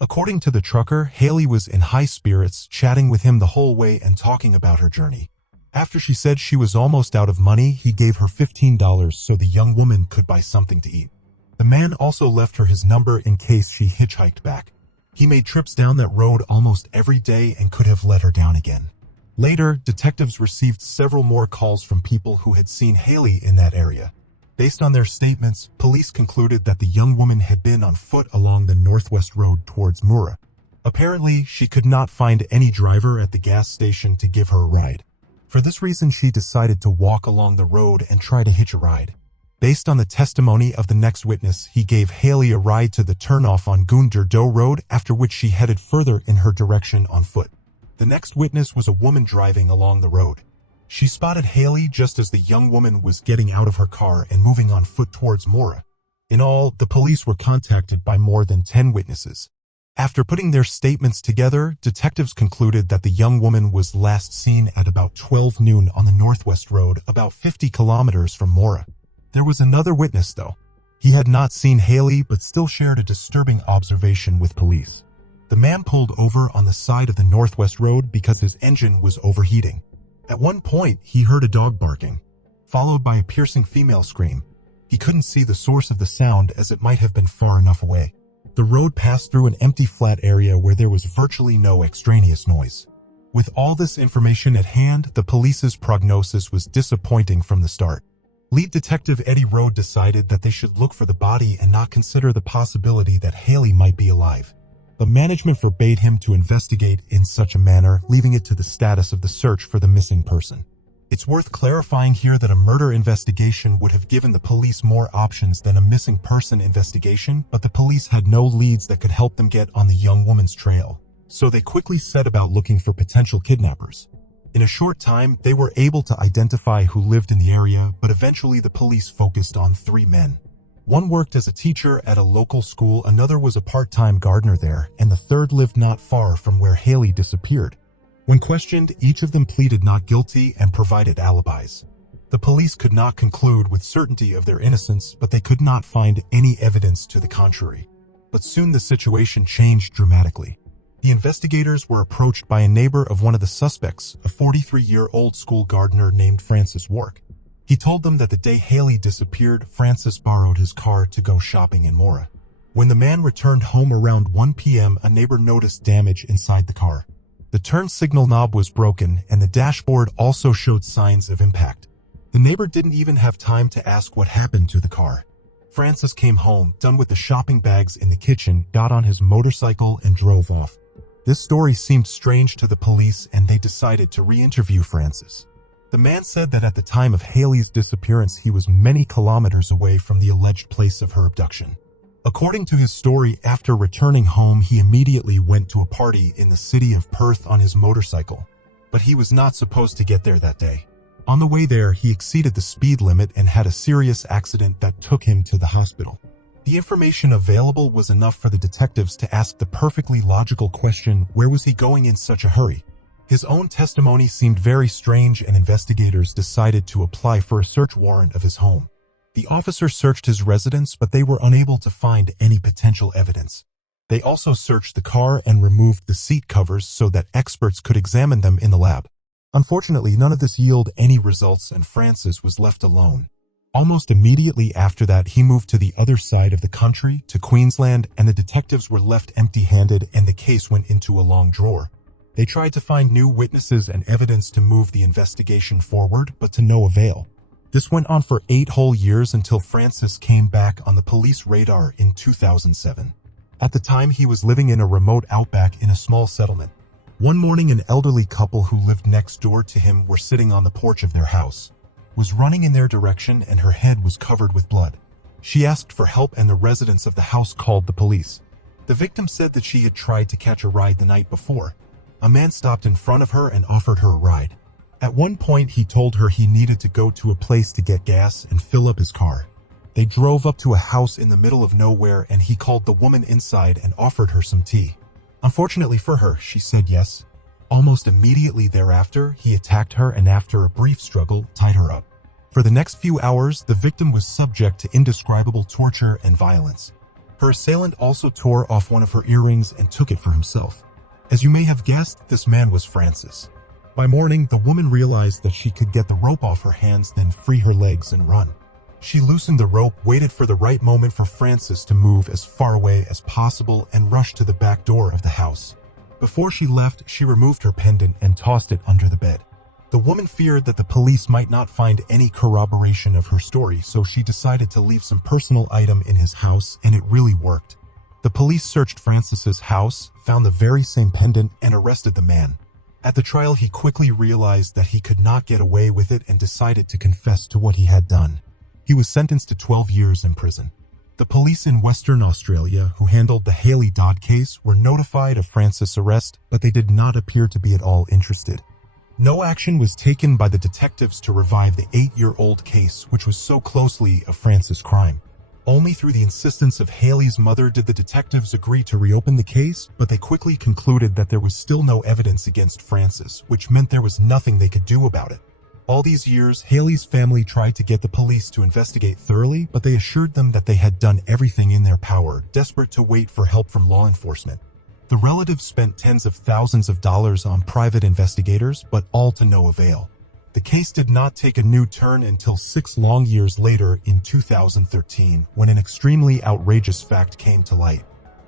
According to the trucker, Haley was in high spirits, chatting with him the whole way and talking about her journey. After she said she was almost out of money, he gave her $15 so the young woman could buy something to eat. The man also left her his number in case she hitchhiked back. He made trips down that road almost every day and could have let her down again. Later, detectives received several more calls from people who had seen Haley in that area. Based on their statements, police concluded that the young woman had been on foot along the northwest road towards Mura. Apparently, she could not find any driver at the gas station to give her a ride. For this reason, she decided to walk along the road and try to hitch a ride. Based on the testimony of the next witness, he gave Haley a ride to the turnoff on Gundur Road, after which she headed further in her direction on foot. The next witness was a woman driving along the road. She spotted Haley just as the young woman was getting out of her car and moving on foot towards Mora. In all, the police were contacted by more than 10 witnesses. After putting their statements together, detectives concluded that the young woman was last seen at about 12 noon on the northwest road, about 50 kilometers from Mora. There was another witness, though. He had not seen Haley, but still shared a disturbing observation with police. The man pulled over on the side of the northwest road because his engine was overheating. At one point, he heard a dog barking, followed by a piercing female scream. He couldn't see the source of the sound as it might have been far enough away. The road passed through an empty flat area where there was virtually no extraneous noise. With all this information at hand, the police's prognosis was disappointing from the start. Lead Detective Eddie Rode decided that they should look for the body and not consider the possibility that Haley might be alive. But management forbade him to investigate in such a manner, leaving it to the status of the search for the missing person. It's worth clarifying here that a murder investigation would have given the police more options than a missing person investigation, but the police had no leads that could help them get on the young woman's trail, so they quickly set about looking for potential kidnappers. In a short time, they were able to identify who lived in the area, but eventually the police focused on 3 men. One worked as a teacher at a local school, another was a part-time gardener there, and the third lived not far from where Haley disappeared. When questioned, each of them pleaded not guilty and provided alibis. The police could not conclude with certainty of their innocence, but they could not find any evidence to the contrary. But soon the situation changed dramatically. The investigators were approached by a neighbor of one of the suspects, a 43-year-old school gardener named Francis Wark. He told them that the day Haley disappeared, Francis borrowed his car to go shopping in Mora. When the man returned home around 1 p.m., a neighbor noticed damage inside the car. The turn signal knob was broken, and the dashboard also showed signs of impact. The neighbor didn't even have time to ask what happened to the car. Francis came home, done with the shopping bags in the kitchen, got on his motorcycle, and drove off. This story seemed strange to the police, and they decided to re-interview Francis. The man said that at the time of Haley's disappearance, he was many kilometers away from the alleged place of her abduction. According to his story, after returning home, he immediately went to a party in the city of Perth on his motorcycle. But he was not supposed to get there that day. On the way there, he exceeded the speed limit and had a serious accident that took him to the hospital. The information available was enough for the detectives to ask the perfectly logical question, where was he going in such a hurry? His own testimony seemed very strange, and investigators decided to apply for a search warrant of his home. The officer searched his residence, but they were unable to find any potential evidence. They also searched the car and removed the seat covers so that experts could examine them in the lab. Unfortunately, none of this yielded any results, and Francis was left alone. Almost immediately after that, he moved to the other side of the country, to Queensland, and the detectives were left empty-handed, and the case went into a long drawer. They tried to find new witnesses and evidence to move the investigation forward, but to no avail. This went on for 8 whole years until Francis came back on the police radar in 2007. At the time, he was living in a remote outback in a small settlement. One morning, an elderly couple who lived next door to him were sitting on the porch of their house, was running in their direction, and her head was covered with blood. She asked for help, and the residents of the house called the police. The victim said that she had tried to catch a ride the night before. A man stopped in front of her and offered her a ride. At one point, he told her he needed to go to a place to get gas and fill up his car. They drove up to a house in the middle of nowhere, and he called the woman inside and offered her some tea. Unfortunately for her, she said yes. Almost immediately thereafter, he attacked her and after a brief struggle, tied her up. For the next few hours, the victim was subject to indescribable torture and violence. Her assailant also tore off one of her earrings and took it for himself. As you may have guessed, this man was Francis. By morning, the woman realized that she could get the rope off her hands, then free her legs and run. She loosened the rope, waited for the right moment for Francis to move as far away as possible, and rushed to the back door of the house. Before she left, she removed her pendant and tossed it under the bed. The woman feared that the police might not find any corroboration of her story, so she decided to leave some personal item in his house, and it really worked. The police searched Francis's house, found the very same pendant, and arrested the man. At the trial, he quickly realized that he could not get away with it and decided to confess to what he had done. He was sentenced to 12 years in prison. The police in Western Australia, who handled the Haley Dodd case, were notified of Francis' arrest, but they did not appear to be at all interested. No action was taken by the detectives to revive the 8-year-old case, which was so closely a Francis crime. Only through the insistence of Haley's mother did the detectives agree to reopen the case, but they quickly concluded that there was still no evidence against Francis, which meant there was nothing they could do about it. All these years, Haley's family tried to get the police to investigate thoroughly, but they assured them that they had done everything in their power, desperate to wait for help from law enforcement. The relatives spent tens of thousands of dollars on private investigators, but all to no avail. The case did not take a new turn until 6 long years later in 2013, when an extremely outrageous fact came to light.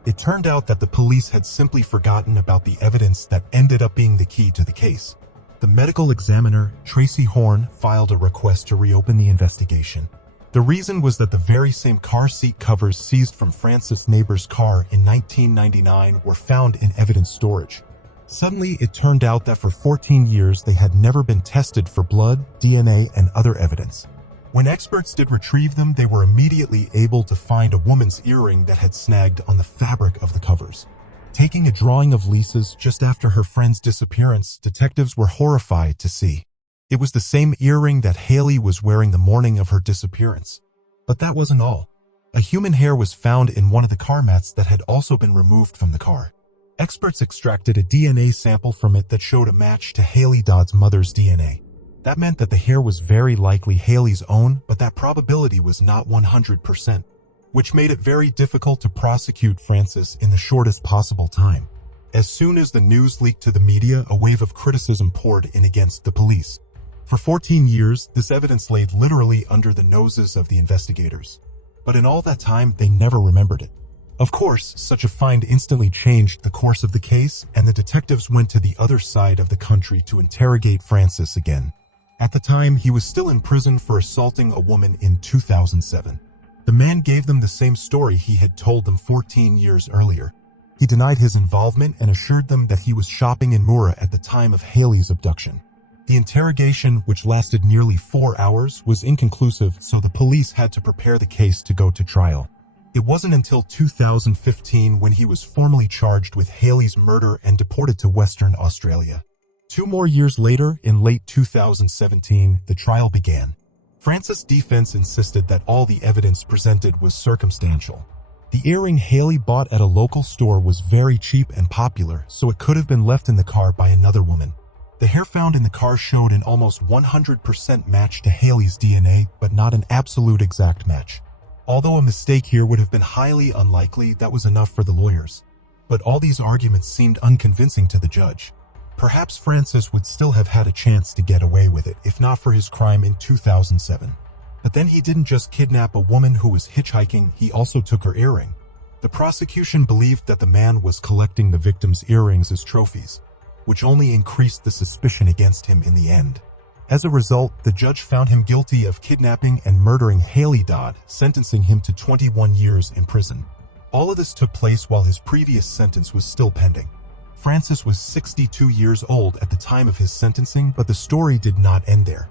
It turned out that the police had simply forgotten about the evidence that ended up being the key to the case. The medical examiner, Tracy Horn, filed a request to reopen the investigation. The reason was that the very same car seat covers seized from Francis' neighbor's car in 1999 were found in evidence storage. Suddenly, it turned out that for 14 years they had never been tested for blood, DNA, and other evidence. When experts did retrieve them, they were immediately able to find a woman's earring that had snagged on the fabric of the covers. Taking a drawing of Lisa's just after her friend's disappearance, detectives were horrified to see. It was the same earring that Haley was wearing the morning of her disappearance. But that wasn't all. A human hair was found in one of the car mats that had also been removed from the car. Experts extracted a DNA sample from it that showed a match to Haley Dodd's mother's DNA. That meant that the hair was very likely Haley's own, but that probability was not 100%. Which made it very difficult to prosecute Francis in the shortest possible time. As soon as the news leaked to the media, a wave of criticism poured in against the police. For 14 years, this evidence laid literally under the noses of the investigators. But in all that time, they never remembered it. Of course, such a find instantly changed the course of the case, and the detectives went to the other side of the country to interrogate Francis again. At the time, he was still in prison for assaulting a woman in 2007. The man gave them the same story he had told them 14 years earlier. He denied his involvement and assured them that he was shopping in Mura at the time of Haley's abduction. The interrogation, which lasted nearly 4 hours, was inconclusive, so the police had to prepare the case to go to trial. It wasn't until 2015 when he was formally charged with Haley's murder and deported to Western Australia. 2 more years later, in late 2017, the trial began. Francis' defense insisted that all the evidence presented was circumstantial. The earring Haley bought at a local store was very cheap and popular, so it could have been left in the car by another woman. The hair found in the car showed an almost 100% match to Haley's DNA, but not an absolute exact match. Although a mistake here would have been highly unlikely, that was enough for the lawyers. But all these arguments seemed unconvincing to the judge. Perhaps Francis would still have had a chance to get away with it, if not for his crime in 2007. But then he didn't just kidnap a woman who was hitchhiking, he also took her earring. The prosecution believed that the man was collecting the victim's earrings as trophies, which only increased the suspicion against him in the end. As a result, the judge found him guilty of kidnapping and murdering Haley Dodd, sentencing him to 21 years in prison. All of this took place while his previous sentence was still pending. Francis was 62 years old at the time of his sentencing, but the story did not end there.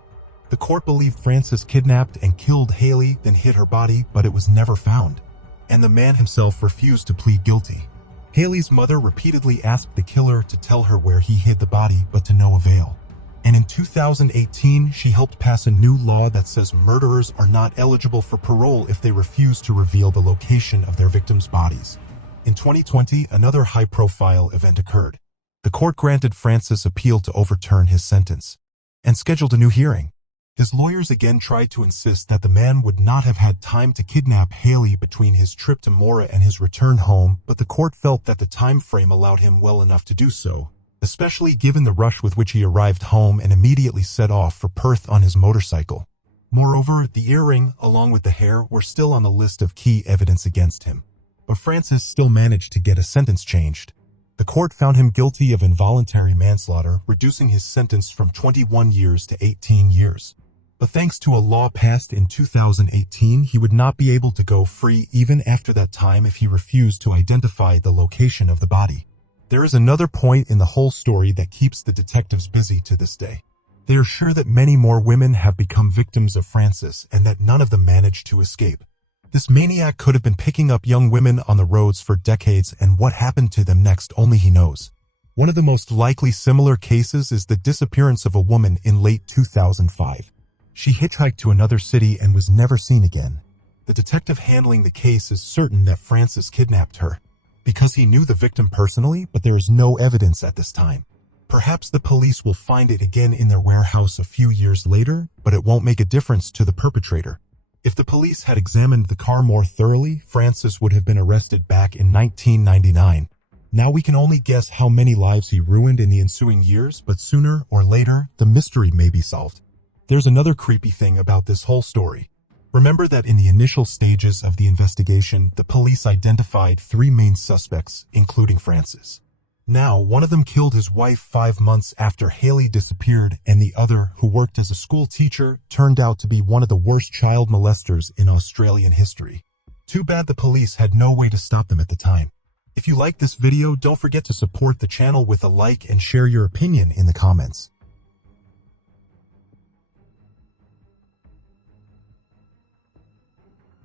The court believed Francis kidnapped and killed Haley, then hid her body, but it was never found. And the man himself refused to plead guilty. Haley's mother repeatedly asked the killer to tell her where he hid the body, but to no avail. And in 2018, she helped pass a new law that says murderers are not eligible for parole if they refuse to reveal the location of their victims' bodies. In 2020, another high-profile event occurred. The court granted Francis appeal to overturn his sentence and scheduled a new hearing. His lawyers again tried to insist that the man would not have had time to kidnap Haley between his trip to Mora and his return home, but the court felt that the time frame allowed him well enough to do so, especially given the rush with which he arrived home and immediately set off for Perth on his motorcycle. Moreover, the earring, along with the hair, were still on the list of key evidence against him. But Francis still managed to get a sentence changed. The court found him guilty of involuntary manslaughter, reducing his sentence from 21 years to 18 years. But thanks to a law passed in 2018, he would not be able to go free even after that time if he refused to identify the location of the body. There is another point in the whole story that keeps the detectives busy to this day. They are sure that many more women have become victims of Francis and that none of them managed to escape. This maniac could have been picking up young women on the roads for decades, and what happened to them next only he knows. One of the most likely similar cases is the disappearance of a woman in late 2005. She hitchhiked to another city and was never seen again. The detective handling the case is certain that Francis kidnapped her because he knew the victim personally, but there is no evidence at this time. Perhaps the police will find it again in their warehouse a few years later, but it won't make a difference to the perpetrator. If the police had examined the car more thoroughly, Francis would have been arrested back in 1999. Now we can only guess how many lives he ruined in the ensuing years, but sooner or later, the mystery may be solved. There's another creepy thing about this whole story. Remember that in the initial stages of the investigation, the police identified 3 main suspects, including Francis. Now, one of them killed his wife 5 months after Haley disappeared, and the other, who worked as a school teacher, turned out to be one of the worst child molesters in Australian history. Too bad the police had no way to stop them at the time. If you like this video, don't forget to support the channel with a like and share your opinion in the comments.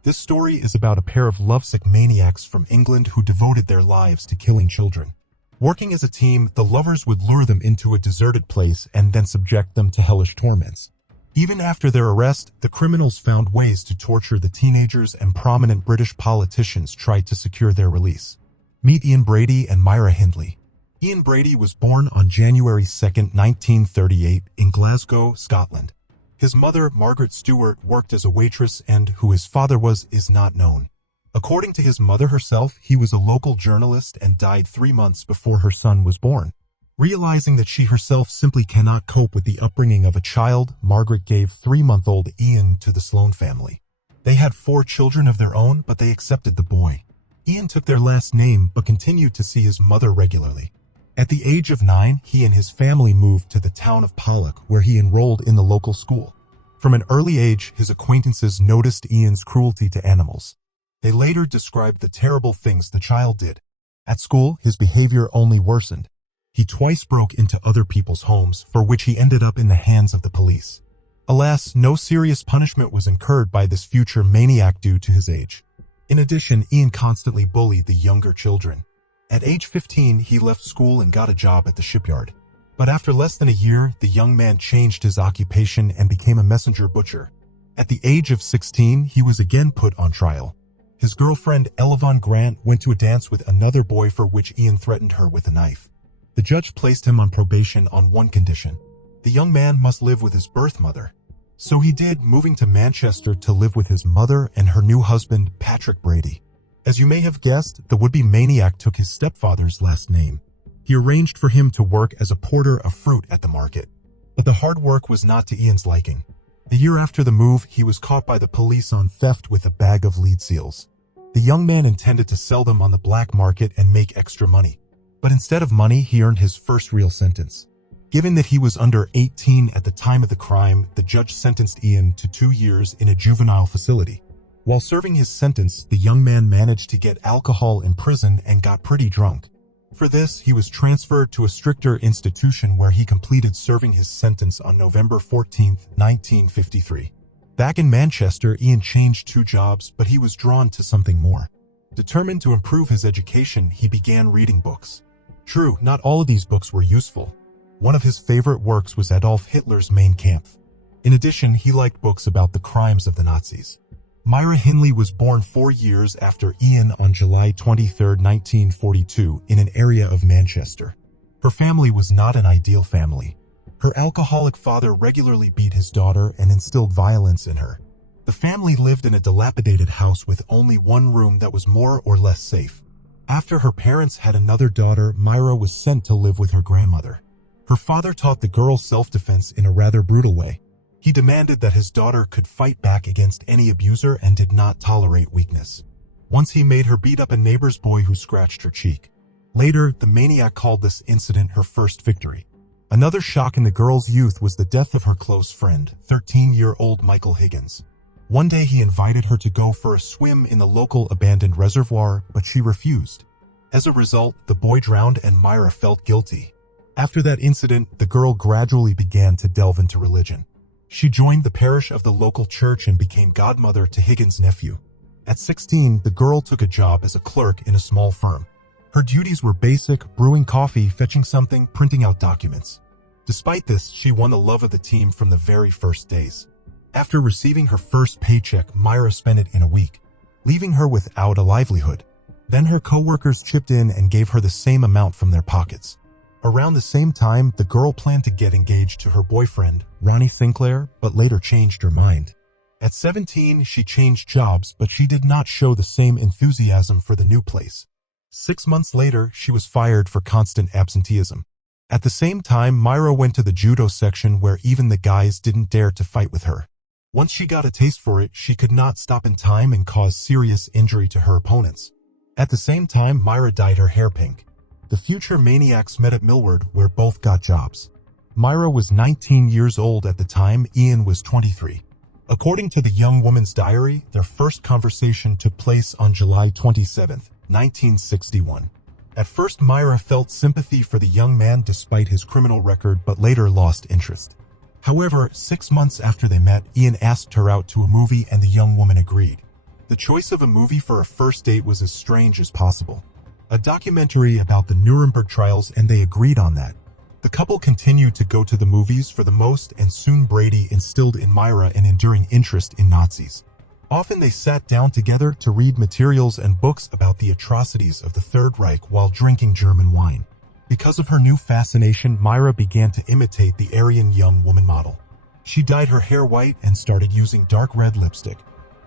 This story is about a pair of lovesick maniacs from England who devoted their lives to killing children. Working as a team, the lovers would lure them into a deserted place and then subject them to hellish torments. Even after their arrest, the criminals found ways to torture the teenagers, and prominent British politicians tried to secure their release. Meet Ian Brady and Myra Hindley. Ian Brady was born on January 2, 1938, in Glasgow, Scotland. His mother, Margaret Stewart, worked as a waitress, and who his father was is not known. According to his mother herself, he was a local journalist and died 3 months before her son was born. Realizing that she herself simply cannot cope with the upbringing of a child, Margaret gave 3-month-old Ian to the Sloane family. They had 4 children of their own, but they accepted the boy. Ian took their last name but continued to see his mother regularly. At the age of 9, he and his family moved to the town of Pollock, where he enrolled in the local school. From an early age, his acquaintances noticed Ian's cruelty to animals. They later described the terrible things the child did. At school, his behavior only worsened. He twice broke into other people's homes, for which he ended up in the hands of the police. Alas, no serious punishment was incurred by this future maniac due to his age. In addition, Ian constantly bullied the younger children. At age 15, he left school and got a job at the shipyard. But after less than a year, the young man changed his occupation and became a messenger butcher. At the age of 16, he was again put on trial. His girlfriend, Elevon Grant, went to a dance with another boy for which Ian threatened her with a knife. The judge placed him on probation on one condition. The young man must live with his birth mother. So he did, moving to Manchester to live with his mother and her new husband, Patrick Brady. As you may have guessed, the would-be maniac took his stepfather's last name. He arranged for him to work as a porter of fruit at the market. But the hard work was not to Ian's liking. The year after the move, he was caught by the police on theft with a bag of lead seals. The young man intended to sell them on the black market and make extra money. But instead of money, he earned his first real sentence. Given that he was under 18 at the time of the crime, the judge sentenced Ian to 2 years in a juvenile facility. While serving his sentence, the young man managed to get alcohol in prison and got pretty drunk. For this, he was transferred to a stricter institution where he completed serving his sentence on November 14, 1953. Back in Manchester, Ian changed 2 jobs, but he was drawn to something more. Determined to improve his education, he began reading books. True, not all of these books were useful. One of his favorite works was Adolf Hitler's Mein Kampf. In addition, he liked books about the crimes of the Nazis. Myra Hindley was born 4 years after Ian on July 23, 1942, in an area of Manchester. Her family was not an ideal family. Her alcoholic father regularly beat his daughter and instilled violence in her. The family lived in a dilapidated house with only one room that was more or less safe. After her parents had another daughter, Myra was sent to live with her grandmother. Her father taught the girl self-defense in a rather brutal way. He demanded that his daughter could fight back against any abuser and did not tolerate weakness. Once he made her beat up a neighbor's boy who scratched her cheek. Later, the maniac called this incident her first victory. Another shock in the girl's youth was the death of her close friend, 13-year-old Michael Higgins. One day he invited her to go for a swim in the local abandoned reservoir, but she refused. As a result, the boy drowned and Myra felt guilty. After that incident, the girl gradually began to delve into religion. She joined the parish of the local church and became godmother to Higgins' nephew. At 16, the girl took a job as a clerk in a small firm. Her duties were basic: brewing coffee, fetching something, printing out documents. Despite this, she won the love of the team from the very first days. After receiving her first paycheck, Myra spent it in a week, leaving her without a livelihood. Then her co-workers chipped in and gave her the same amount from their pockets. Around the same time, the girl planned to get engaged to her boyfriend, Ronnie Sinclair, but later changed her mind. At 17, she changed jobs, but she did not show the same enthusiasm for the new place. 6 months later, she was fired for constant absenteeism. At the same time, Myra went to the judo section where even the guys didn't dare to fight with her. Once she got a taste for it, she could not stop in time and caused serious injury to her opponents. At the same time, Myra dyed her hair pink. The future maniacs met at Millward, where both got jobs. Myra was 19 years old at the time, Ian was 23. According to the young woman's diary, their first conversation took place on July 27, 1961. At first, Myra felt sympathy for the young man despite his criminal record, but later lost interest. However, 6 months after they met, Ian asked her out to a movie and the young woman agreed. The choice of a movie for a first date was as strange as possible. A documentary about the Nuremberg trials, and they agreed on that. The couple continued to go to the movies for the most, and soon Brady instilled in Myra an enduring interest in Nazis. Often they sat down together to read materials and books about the atrocities of the Third Reich while drinking German wine. Because of her new fascination, Myra began to imitate the Aryan young woman model. She dyed her hair white and started using dark red lipstick.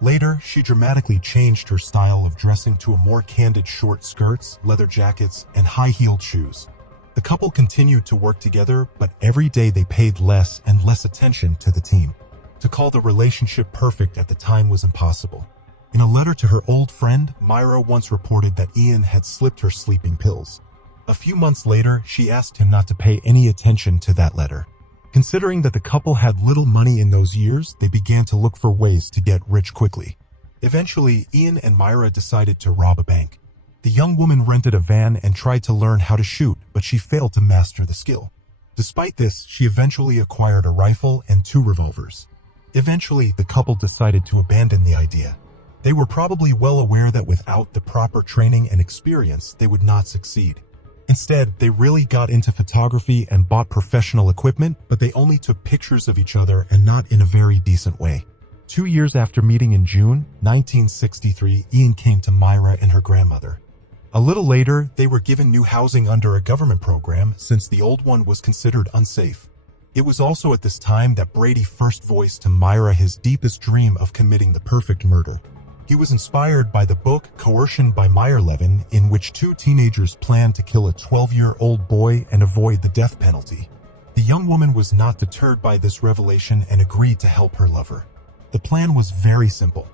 Later, she dramatically changed her style of dressing to a more candid short skirts, leather jackets, and high-heeled shoes. The couple continued to work together, but every day they paid less and less attention to the team. To call the relationship perfect at the time was impossible. In a letter to her old friend, Myra once reported that Ian had slipped her sleeping pills. A few months later, she asked him not to pay any attention to that letter. Considering that the couple had little money in those years, they began to look for ways to get rich quickly. Eventually, Ian and Myra decided to rob a bank. The young woman rented a van and tried to learn how to shoot, but she failed to master the skill. Despite this, she eventually acquired a rifle and 2 revolvers. Eventually, the couple decided to abandon the idea. They were probably well aware that without the proper training and experience, they would not succeed. Instead, they really got into photography and bought professional equipment, but they only took pictures of each other and not in a very decent way. 2 years after meeting in June 1963, Ian came to Myra and her grandmother. A little later, they were given new housing under a government program since the old one was considered unsafe. It was also at this time that Brady first voiced to Myra his deepest dream of committing the perfect murder. He was inspired by the book Coercion by Meyerlevin, in which 2 teenagers planned to kill a 12-year-old boy and avoid the death penalty. The young woman was not deterred by this revelation and agreed to help her lover. The plan was very simple.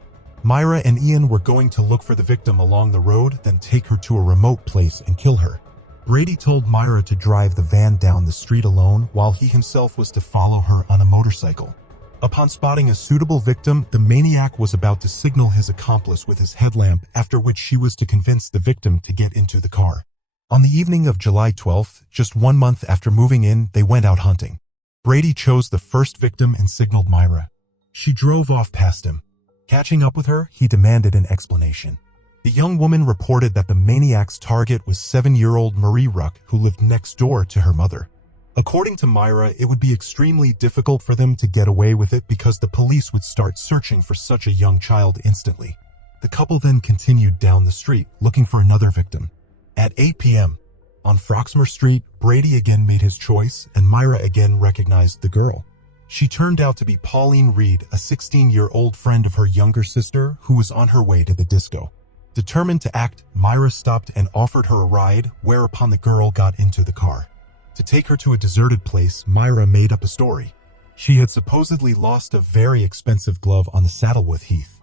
Myra and Ian were going to look for the victim along the road, then take her to a remote place and kill her. Brady told Myra to drive the van down the street alone, while he himself was to follow her on a motorcycle. Upon spotting a suitable victim, the maniac was about to signal his accomplice with his headlamp, after which she was to convince the victim to get into the car. On the evening of July 12th, just 1 month after moving in, they went out hunting. Brady chose the first victim and signaled Myra. She drove off past him. Catching up with her, he demanded an explanation. The young woman reported that the maniac's target was 7-year-old Marie Ruck, who lived next door to her mother. According to Myra, it would be extremely difficult for them to get away with it because the police would start searching for such a young child instantly. The couple then continued down the street, looking for another victim. At 8 p.m., on Froxmore Street, Brady again made his choice, and Myra again recognized the girl. She turned out to be Pauline Reed, a 16-year-old friend of her younger sister who was on her way to the disco. Determined to act, Myra stopped and offered her a ride, whereupon the girl got into the car. To take her to a deserted place, Myra made up a story. She had supposedly lost a very expensive glove on the Saddleworth Heath.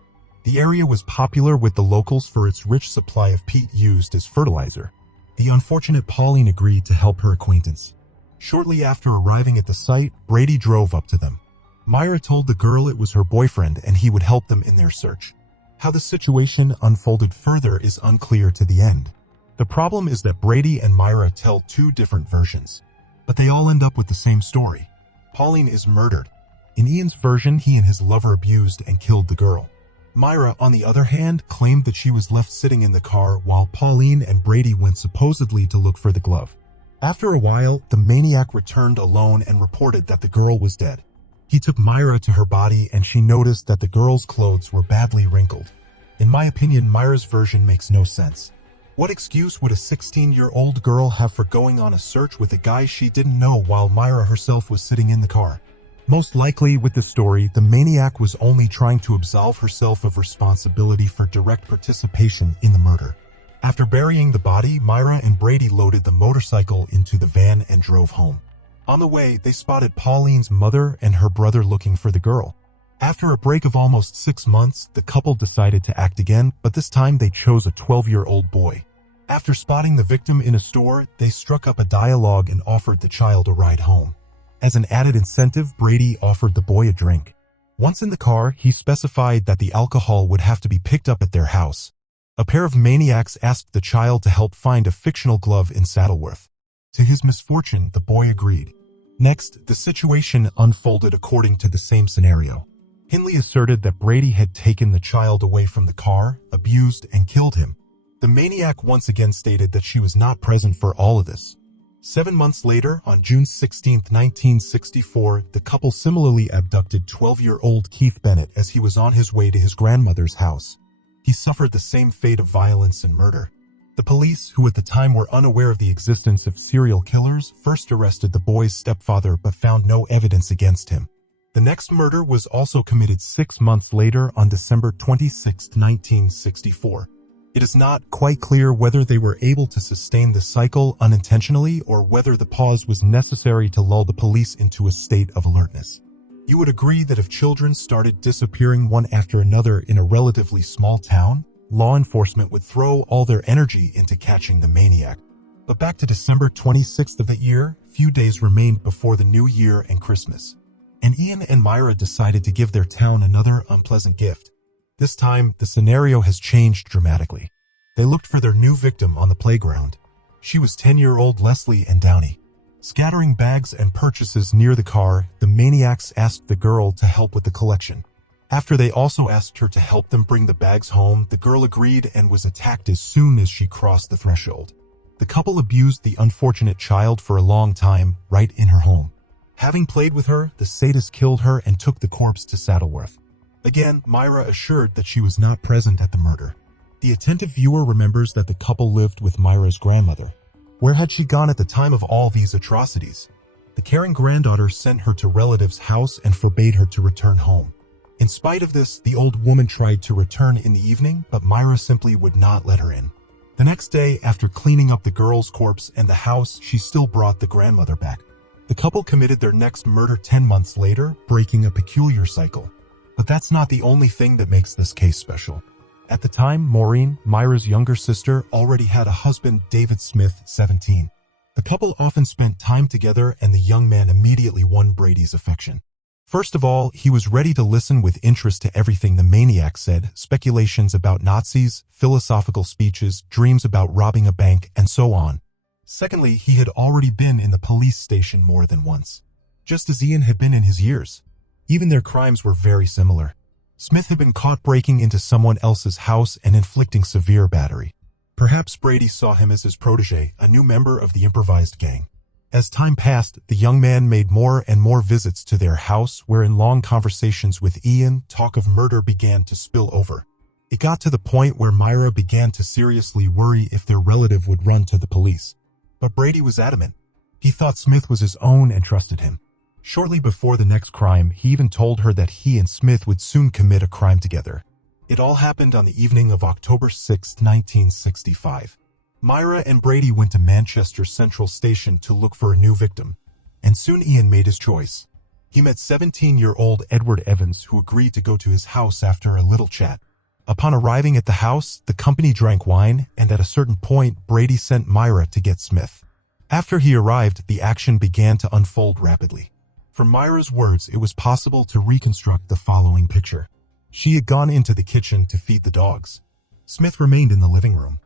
The area was popular with the locals for its rich supply of peat used as fertilizer. The unfortunate Pauline agreed to help her acquaintance. Shortly after arriving at the site, Brady drove up to them. Myra told the girl it was her boyfriend and he would help them in their search. How the situation unfolded further is unclear to the end. The problem is that Brady and Myra tell two different versions, but they all end up with the same story. Pauline is murdered. In Ian's version, he and his lover abused and killed the girl. Myra, on the other hand, claimed that she was left sitting in the car while Pauline and Brady went supposedly to look for the glove. After a while, the maniac returned alone and reported that the girl was dead. He took Myra to her body and she noticed that the girl's clothes were badly wrinkled. In my opinion, Myra's version makes no sense. What excuse would a 16-year-old girl have for going on a search with a guy she didn't know while Myra herself was sitting in the car? Most likely, with the story, the maniac was only trying to absolve herself of responsibility for direct participation in the murder. After burying the body, Myra and Brady loaded the motorcycle into the van and drove home. On the way, they spotted Pauline's mother and her brother looking for the girl. After a break of almost 6 months, the couple decided to act again, but this time they chose a 12-year-old boy. After spotting the victim in a store, they struck up a dialogue and offered the child a ride home. As an added incentive, Brady offered the boy a drink. Once in the car, he specified that the alcohol would have to be picked up at their house. A pair of maniacs asked the child to help find a fictional glove in Saddleworth. To his misfortune, the boy agreed. Next, the situation unfolded according to the same scenario. Hindley asserted that Brady had taken the child away from the car, abused, and killed him. The maniac once again stated that she was not present for all of this. 7 months later, on June 16, 1964, the couple similarly abducted 12-year-old Keith Bennett as he was on his way to his grandmother's house. He suffered the same fate of violence and murder. The police, who at the time were unaware of the existence of serial killers, first arrested the boy's stepfather but found no evidence against him. The next murder was also committed 6 months later on December 26, 1964. It is not quite clear whether they were able to sustain the cycle unintentionally or whether the pause was necessary to lull the police into a state of alertness. You would agree that if children started disappearing one after another in a relatively small town, law enforcement would throw all their energy into catching the maniac. But back to December 26th of that year, few days remained before the New Year and Christmas. And Ian and Myra decided to give their town another unpleasant gift. This time, the scenario has changed dramatically. They looked for their new victim on the playground. She was 10-year-old Leslie and Downey. Scattering bags and purchases near the car, the maniacs asked the girl to help with the collection. After they also asked her to help them bring the bags home, the girl agreed and was attacked as soon as she crossed the threshold. The couple abused the unfortunate child for a long time, right in her home. Having played with her, the sadist killed her and took the corpse to Saddleworth. Again, Myra assured that she was not present at the murder. The attentive viewer remembers that the couple lived with Myra's grandmother. Where had she gone at the time of all these atrocities? The caring granddaughter sent her to relatives' house and forbade her to return home. In spite of this, the old woman tried to return in the evening, but Myra simply would not let her in. The next day, after cleaning up the girl's corpse and the house, she still brought the grandmother back. The couple committed their next murder 10 months later, breaking a peculiar cycle. But that's not the only thing that makes this case special. At the time, Maureen, Myra's younger sister, already had a husband, David Smith, 17. The couple often spent time together and the young man immediately won Brady's affection. First of all, he was ready to listen with interest to everything the maniac said, speculations about Nazis, philosophical speeches, dreams about robbing a bank, and so on. Secondly, he had already been in the police station more than once, just as Ian had been in his years. Even their crimes were very similar. Smith had been caught breaking into someone else's house and inflicting severe battery. Perhaps Brady saw him as his protege, a new member of the improvised gang. As time passed, the young man made more and more visits to their house, where in long conversations with Ian, talk of murder began to spill over. It got to the point where Myra began to seriously worry if their relative would run to the police. But Brady was adamant. He thought Smith was his own and trusted him. Shortly before the next crime, he even told her that he and Smith would soon commit a crime together. It all happened on the evening of October 6, 1965. Myra and Brady went to Manchester Central Station to look for a new victim, and soon Ian made his choice. He met 17-year-old Edward Evans, who agreed to go to his house after a little chat. Upon arriving at the house, the company drank wine, and at a certain point, Brady sent Myra to get Smith. After he arrived, the action began to unfold rapidly. From Myra's words, it was possible to reconstruct the following picture. She had gone into the kitchen to feed the dogs. Smith remained in the living room.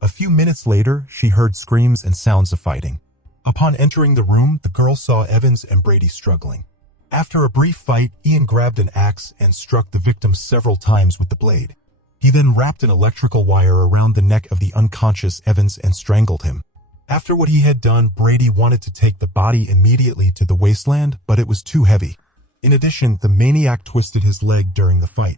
A few minutes later, she heard screams and sounds of fighting. Upon entering the room, the girl saw Evans and Brady struggling. After a brief fight, Ian grabbed an axe and struck the victim several times with the blade. He then wrapped an electrical wire around the neck of the unconscious Evans and strangled him. After what he had done, Brady wanted to take the body immediately to the wasteland, but it was too heavy. In addition, the maniac twisted his leg during the fight.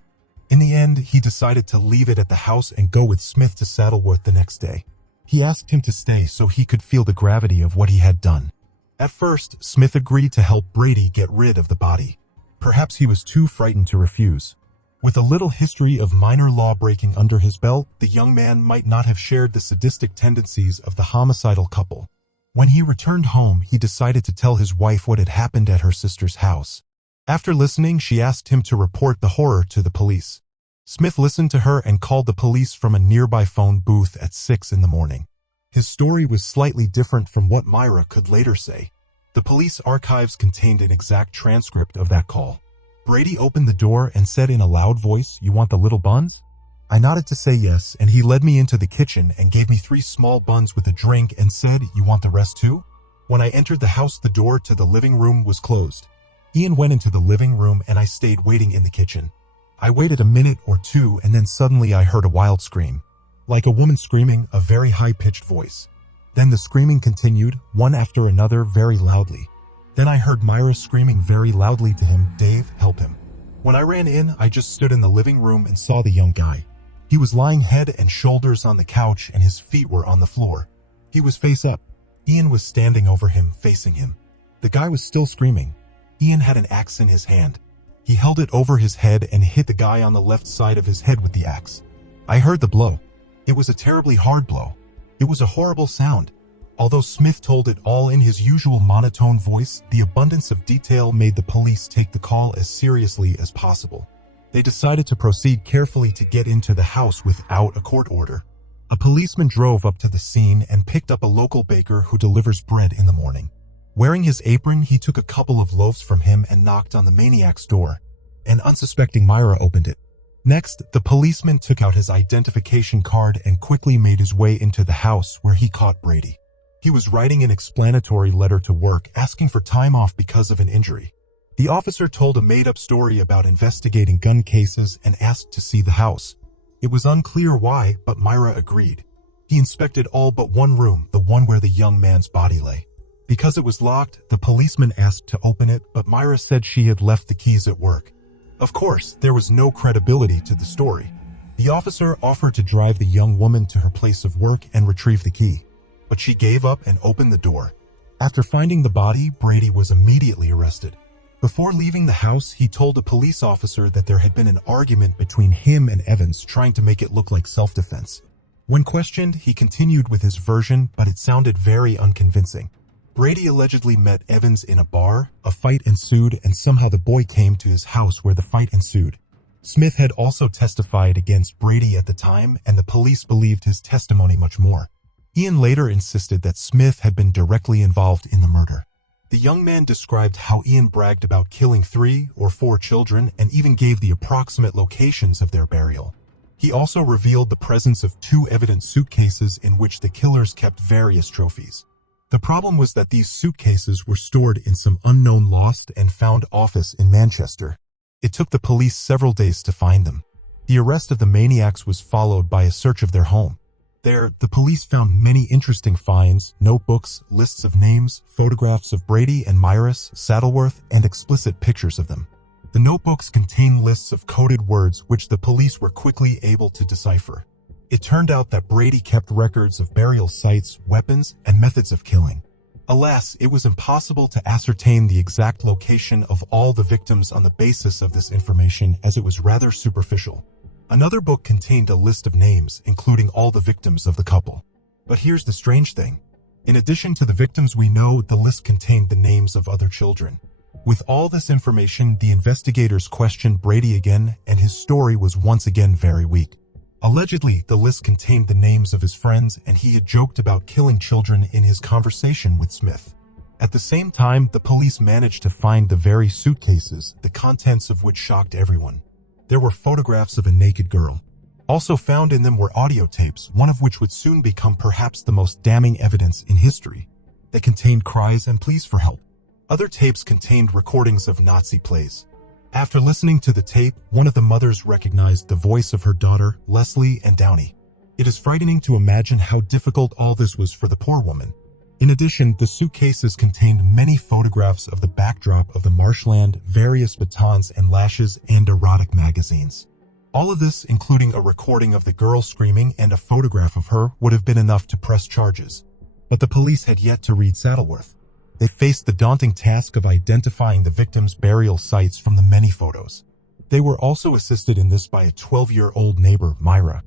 In the end, he decided to leave it at the house and go with Smith to Saddleworth the next day. He asked him to stay so he could feel the gravity of what he had done. At first, Smith agreed to help Brady get rid of the body. Perhaps he was too frightened to refuse. With a little history of minor law-breaking under his belt, the young man might not have shared the sadistic tendencies of the homicidal couple. When he returned home, he decided to tell his wife what had happened at her sister's house. After listening, she asked him to report the horror to the police. Smith listened to her and called the police from a nearby phone booth at 6 in the morning. His story was slightly different from what Myra could later say. The police archives contained an exact transcript of that call. Brady opened the door and said in a loud voice, "You want the little buns?" I nodded to say yes, and he led me into the kitchen and gave me 3 small buns with a drink and said, "You want the rest too?" When I entered the house, the door to the living room was closed. Ian went into the living room and I stayed waiting in the kitchen. I waited a minute or two and then suddenly I heard a wild scream. Like a woman screaming, a very high-pitched voice. Then the screaming continued, one after another, very loudly. Then I heard Myra screaming very loudly to him, "Dave, help him." When I ran in, I just stood in the living room and saw the young guy. He was lying head and shoulders on the couch and his feet were on the floor. He was face up. Ian was standing over him, facing him. The guy was still screaming. Ian had an axe in his hand. He held it over his head and hit the guy on the left side of his head with the axe. I heard the blow. It was a terribly hard blow. It was a horrible sound. Although Smith told it all in his usual monotone voice, the abundance of detail made the police take the call as seriously as possible. They decided to proceed carefully to get into the house without a court order. A policeman drove up to the scene and picked up a local baker who delivers bread in the morning. Wearing his apron, he took a couple of loaves from him and knocked on the maniac's door. An unsuspecting Myra opened it. Next, the policeman took out his identification card and quickly made his way into the house where he caught Brady. He was writing an explanatory letter to work, asking for time off because of an injury. The officer told a made-up story about investigating gun cases and asked to see the house. It was unclear why, but Myra agreed. He inspected all but one room, the one where the young man's body lay. Because it was locked, the policeman asked to open it, but Myra said she had left the keys at work. Of course, there was no credibility to the story. The officer offered to drive the young woman to her place of work and retrieve the key. But she gave up and opened the door. After finding the body, Brady was immediately arrested. Before leaving the house, he told a police officer that there had been an argument between him and Evans, trying to make it look like self-defense. When questioned, he continued with his version, but it sounded very unconvincing. Brady allegedly met Evans in a bar, a fight ensued, and somehow the boy came to his house where the fight ensued. Smith had also testified against Brady at the time, and the police believed his testimony much more. Ian later insisted that Smith had been directly involved in the murder. The young man described how Ian bragged about killing 3 or 4 children and even gave the approximate locations of their burial. He also revealed the presence of 2 evident suitcases in which the killers kept various trophies. The problem was that these suitcases were stored in some unknown lost and found office in Manchester. It took the police several days to find them. The arrest of the maniacs was followed by a search of their home. There, the police found many interesting finds: notebooks, lists of names, photographs of Brady and Myra Saddleworth, and explicit pictures of them. The notebooks contain lists of coded words which the police were quickly able to decipher. It turned out that Brady kept records of burial sites, weapons, and methods of killing. Alas, it was impossible to ascertain the exact location of all the victims on the basis of this information, as it was rather superficial. Another book contained a list of names, including all the victims of the couple. But here's the strange thing. In addition to the victims we know, the list contained the names of other children. With all this information, the investigators questioned Brady again, and his story was once again very weak. Allegedly, the list contained the names of his friends, and he had joked about killing children in his conversation with Smith. At the same time, the police managed to find the very suitcases, the contents of which shocked everyone. There were photographs of a naked girl. Also found in them were audio tapes, one of which would soon become perhaps the most damning evidence in history. They contained cries and pleas for help. Other tapes contained recordings of Nazi plays. After listening to the tape, one of the mothers recognized the voice of her daughter, Leslie and Downey. It is frightening to imagine how difficult all this was for the poor woman. In addition, the suitcases contained many photographs of the backdrop of the marshland, various batons and lashes, and erotic magazines. All of this, including a recording of the girl screaming and a photograph of her, would have been enough to press charges. But the police had yet to read Saddleworth. They faced the daunting task of identifying the victims' burial sites from the many photos. They were also assisted in this by a 12-year-old neighbor, Myra,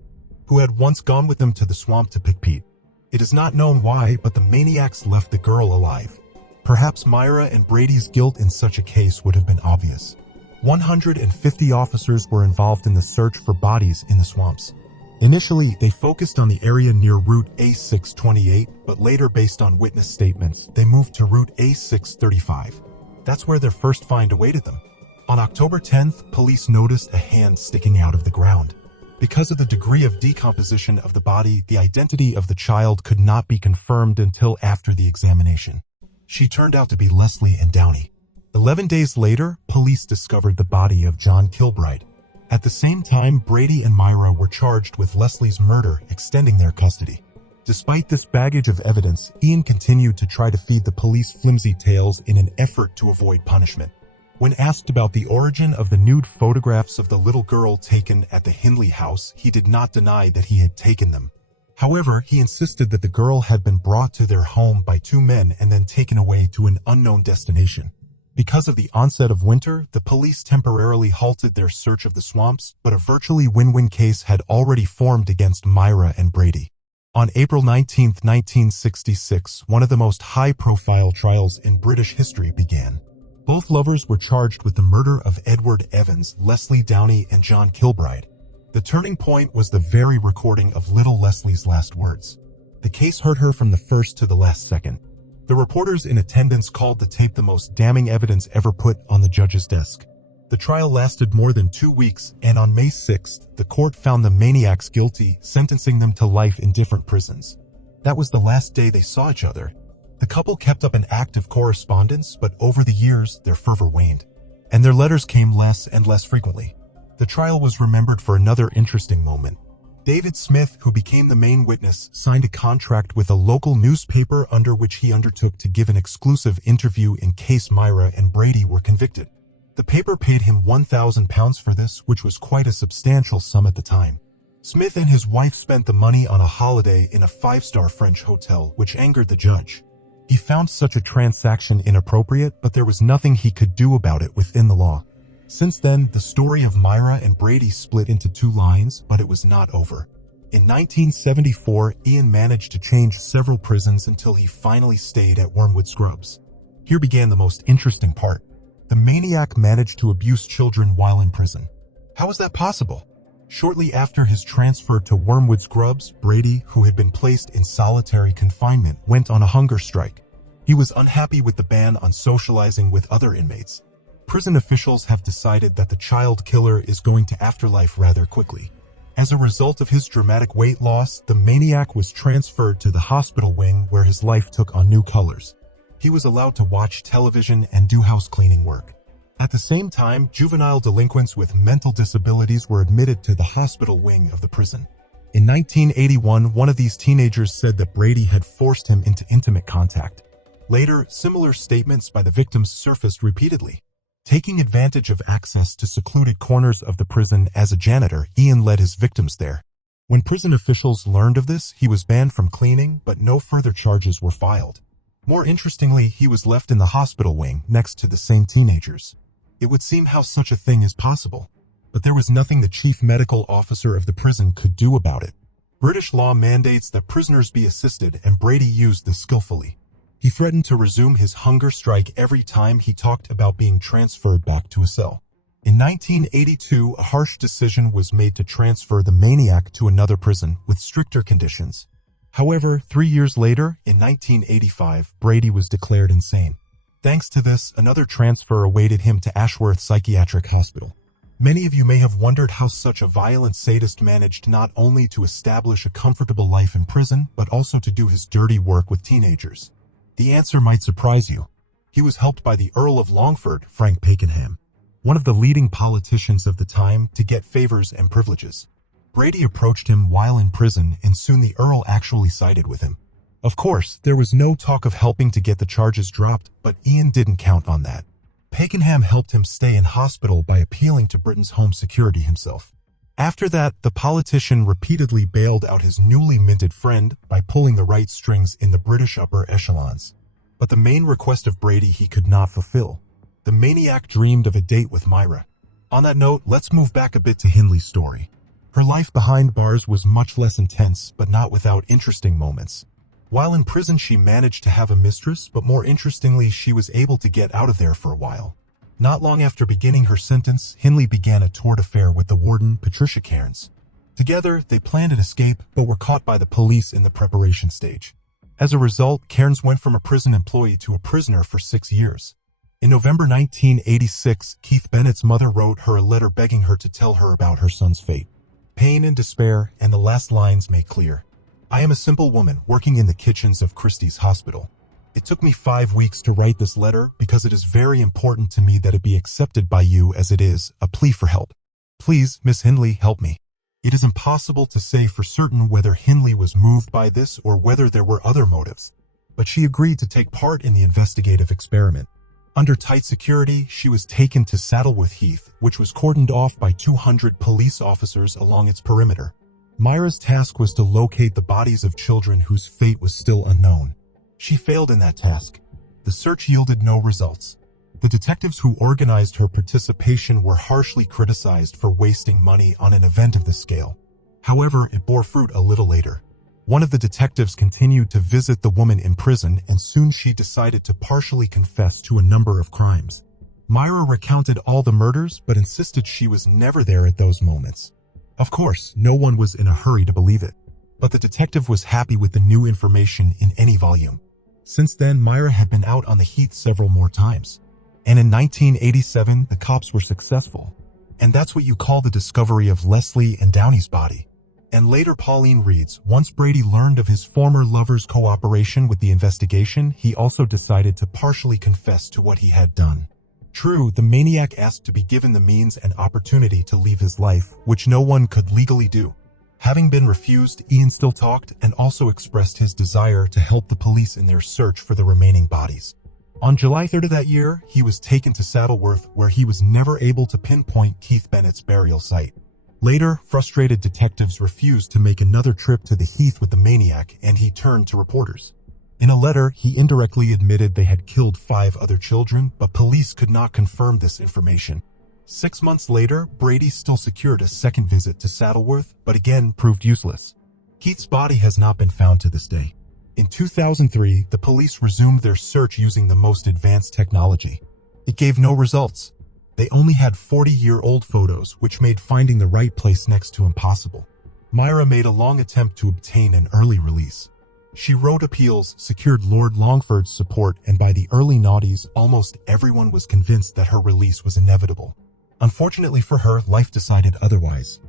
who had once gone with them to the swamp to pick peat. It is not known why, but the maniacs left the girl alive. Perhaps Myra and Brady's guilt in such a case would have been obvious. 150 officers were involved in the search for bodies in the swamps. Initially, they focused on the area near Route A628, but later, based on witness statements, they moved to Route A635. That's where their first find awaited them. On October 10th, police noticed a hand sticking out of the ground. Because of the degree of decomposition of the body, the identity of the child could not be confirmed until after the examination. She turned out to be Leslie and Downey. 11 days later, police discovered the body of John Kilbride. At the same time, Brady and Myra were charged with Leslie's murder, extending their custody. Despite this baggage of evidence, Ian continued to try to feed the police flimsy tales in an effort to avoid punishment. When asked about the origin of the nude photographs of the little girl taken at the Hindley house, he did not deny that he had taken them. However, he insisted that the girl had been brought to their home by 2 men and then taken away to an unknown destination. Because of the onset of winter, the police temporarily halted their search of the swamps, but a virtually win-win case had already formed against Myra and Brady. On April 19, 1966, one of the most high-profile trials in British history began. Both lovers were charged with the murder of Edward Evans, Leslie Downey, and John Kilbride. The turning point was the very recording of little Leslie's last words. The case hurt her from the first to the last second. The reporters in attendance called the tape the most damning evidence ever put on the judge's desk. The trial lasted more than 2 weeks, and on May 6th, the court found the maniacs guilty, sentencing them to life in different prisons. That was the last day they saw each other. The couple kept up an active correspondence, but over the years, their fervor waned, and their letters came less and less frequently. The trial was remembered for another interesting moment. David Smith, who became the main witness, signed a contract with a local newspaper under which he undertook to give an exclusive interview in case Myra and Brady were convicted. The paper paid him £1,000 for this, which was quite a substantial sum at the time. Smith and his wife spent the money on a holiday in a 5-star French hotel, which angered the judge. He found such a transaction inappropriate, but there was nothing he could do about it within the law. Since then, the story of Myra and Brady split into 2 lines, but it was not over. In 1974, Ian managed to change several prisons until he finally stayed at Wormwood Scrubs. Here began the most interesting part. The maniac managed to abuse children while in prison. How was that possible? Shortly after his transfer to Wormwood Scrubs, Brady, who had been placed in solitary confinement, went on a hunger strike. He was unhappy with the ban on socializing with other inmates. Prison officials have decided that the child killer is going to afterlife rather quickly. As a result of his dramatic weight loss, the maniac was transferred to the hospital wing where his life took on new colors. He was allowed to watch television and do house cleaning work. At the same time, juvenile delinquents with mental disabilities were admitted to the hospital wing of the prison. In 1981, one of these teenagers said that Brady had forced him into intimate contact. Later, similar statements by the victims surfaced repeatedly. Taking advantage of access to secluded corners of the prison as a janitor, Ian led his victims there. When prison officials learned of this, he was banned from cleaning, but no further charges were filed. More interestingly, he was left in the hospital wing next to the same teenagers. It would seem how such a thing is possible. But there was nothing the chief medical officer of the prison could do about it. British law mandates that prisoners be assisted, and Brady used this skillfully. He threatened to resume his hunger strike every time he talked about being transferred back to a cell. In 1982, a harsh decision was made to transfer the maniac to another prison with stricter conditions. However, 3 years later, in 1985, Brady was declared insane. Thanks to this, another transfer awaited him to Ashworth Psychiatric Hospital. Many of you may have wondered how such a violent sadist managed not only to establish a comfortable life in prison, but also to do his dirty work with teenagers. The answer might surprise you. He was helped by the Earl of Longford, Frank Pakenham, one of the leading politicians of the time, to get favors and privileges. Brady approached him while in prison, and soon the Earl actually sided with him. Of course, there was no talk of helping to get the charges dropped, but Ian didn't count on that. Pakenham helped him stay in hospital by appealing to Britain's Home Security himself. After that, the politician repeatedly bailed out his newly minted friend by pulling the right strings in the British upper echelons. But the main request of Brady he could not fulfill. The maniac dreamed of a date with Myra. On that note, let's move back a bit to Hindley's story. Her life behind bars was much less intense, but not without interesting moments. While in prison, she managed to have a mistress, but more interestingly, she was able to get out of there for a while. Not long after beginning her sentence, Hindley began a toward affair with the warden, Patricia Cairns. Together, they planned an escape, but were caught by the police in the preparation stage. As a result, Cairns went from a prison employee to a prisoner for 6 years. In November 1986, Keith Bennett's mother wrote her a letter begging her to tell her about her son's fate. Pain and despair, and the last lines make clear. I am a simple woman working in the kitchens of Christie's Hospital. It took me 5 weeks to write this letter because it is very important to me that it be accepted by you as it is a plea for help. Please, Miss Hindley, help me. It is impossible to say for certain whether Hindley was moved by this or whether there were other motives, but she agreed to take part in the investigative experiment. Under tight security, she was taken to Saddleworth Heath, which was cordoned off by 200 police officers along its perimeter. Myra's task was to locate the bodies of children whose fate was still unknown. She failed in that task. The search yielded no results. The detectives who organized her participation were harshly criticized for wasting money on an event of this scale. However, it bore fruit a little later. One of the detectives continued to visit the woman in prison, and soon she decided to partially confess to a number of crimes. Myra recounted all the murders, but insisted she was never there at those moments. Of course, no one was in a hurry to believe it, but the detective was happy with the new information in any volume. Since then, Myra had been out on the heath several more times. And in 1987, the cops were successful. And that's what you call the discovery of Leslie and Downey's body. And later, Pauline reads, once Brady learned of his former lover's cooperation with the investigation, he also decided to partially confess to what he had done. True, the maniac asked to be given the means and opportunity to leave his life, which no one could legally do. Having been refused, Ian still talked and also expressed his desire to help the police in their search for the remaining bodies. On July 3rd of that year, he was taken to Saddleworth, where he was never able to pinpoint Keith Bennett's burial site. Later, frustrated detectives refused to make another trip to the heath with the maniac, and he turned to reporters. In a letter, he indirectly admitted they had killed 5 other children, but police could not confirm this information. 6 months later, Brady still secured a second visit to Saddleworth, but again proved useless. Keith's body has not been found to this day. In 2003, the police resumed their search using the most advanced technology. It gave no results. They only had 40-year-old photos, which made finding the right place next to impossible. Myra made a long attempt to obtain an early release. She wrote appeals, secured Lord Longford's support, and by the early noughties, almost everyone was convinced that her release was inevitable. Unfortunately for her, life decided otherwise.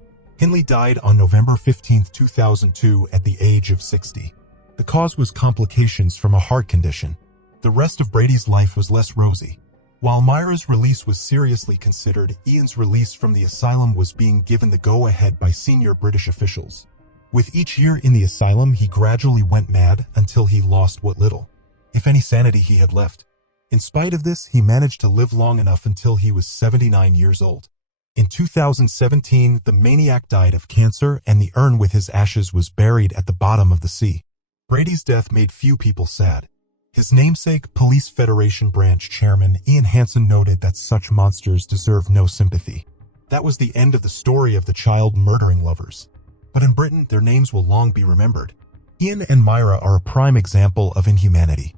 Hindley died on November 15, 2002 at the age of 60. The cause was complications from a heart condition. The rest of Brady's life was less rosy. While Myra's release was seriously considered, Ian's release from the asylum was being given the go-ahead by senior British officials. With each year in the asylum, he gradually went mad until he lost what little, if any, sanity he had left. In spite of this, he managed to live long enough until he was 79 years old. In 2017, the maniac died of cancer, and the urn with his ashes was buried at the bottom of the sea. Brady's death made few people sad. His namesake, Police Federation Branch Chairman Ian Hansen, noted that such monsters deserve no sympathy. That was the end of the story of the child-murdering lovers. But in Britain, their names will long be remembered. Ian and Myra are a prime example of inhumanity.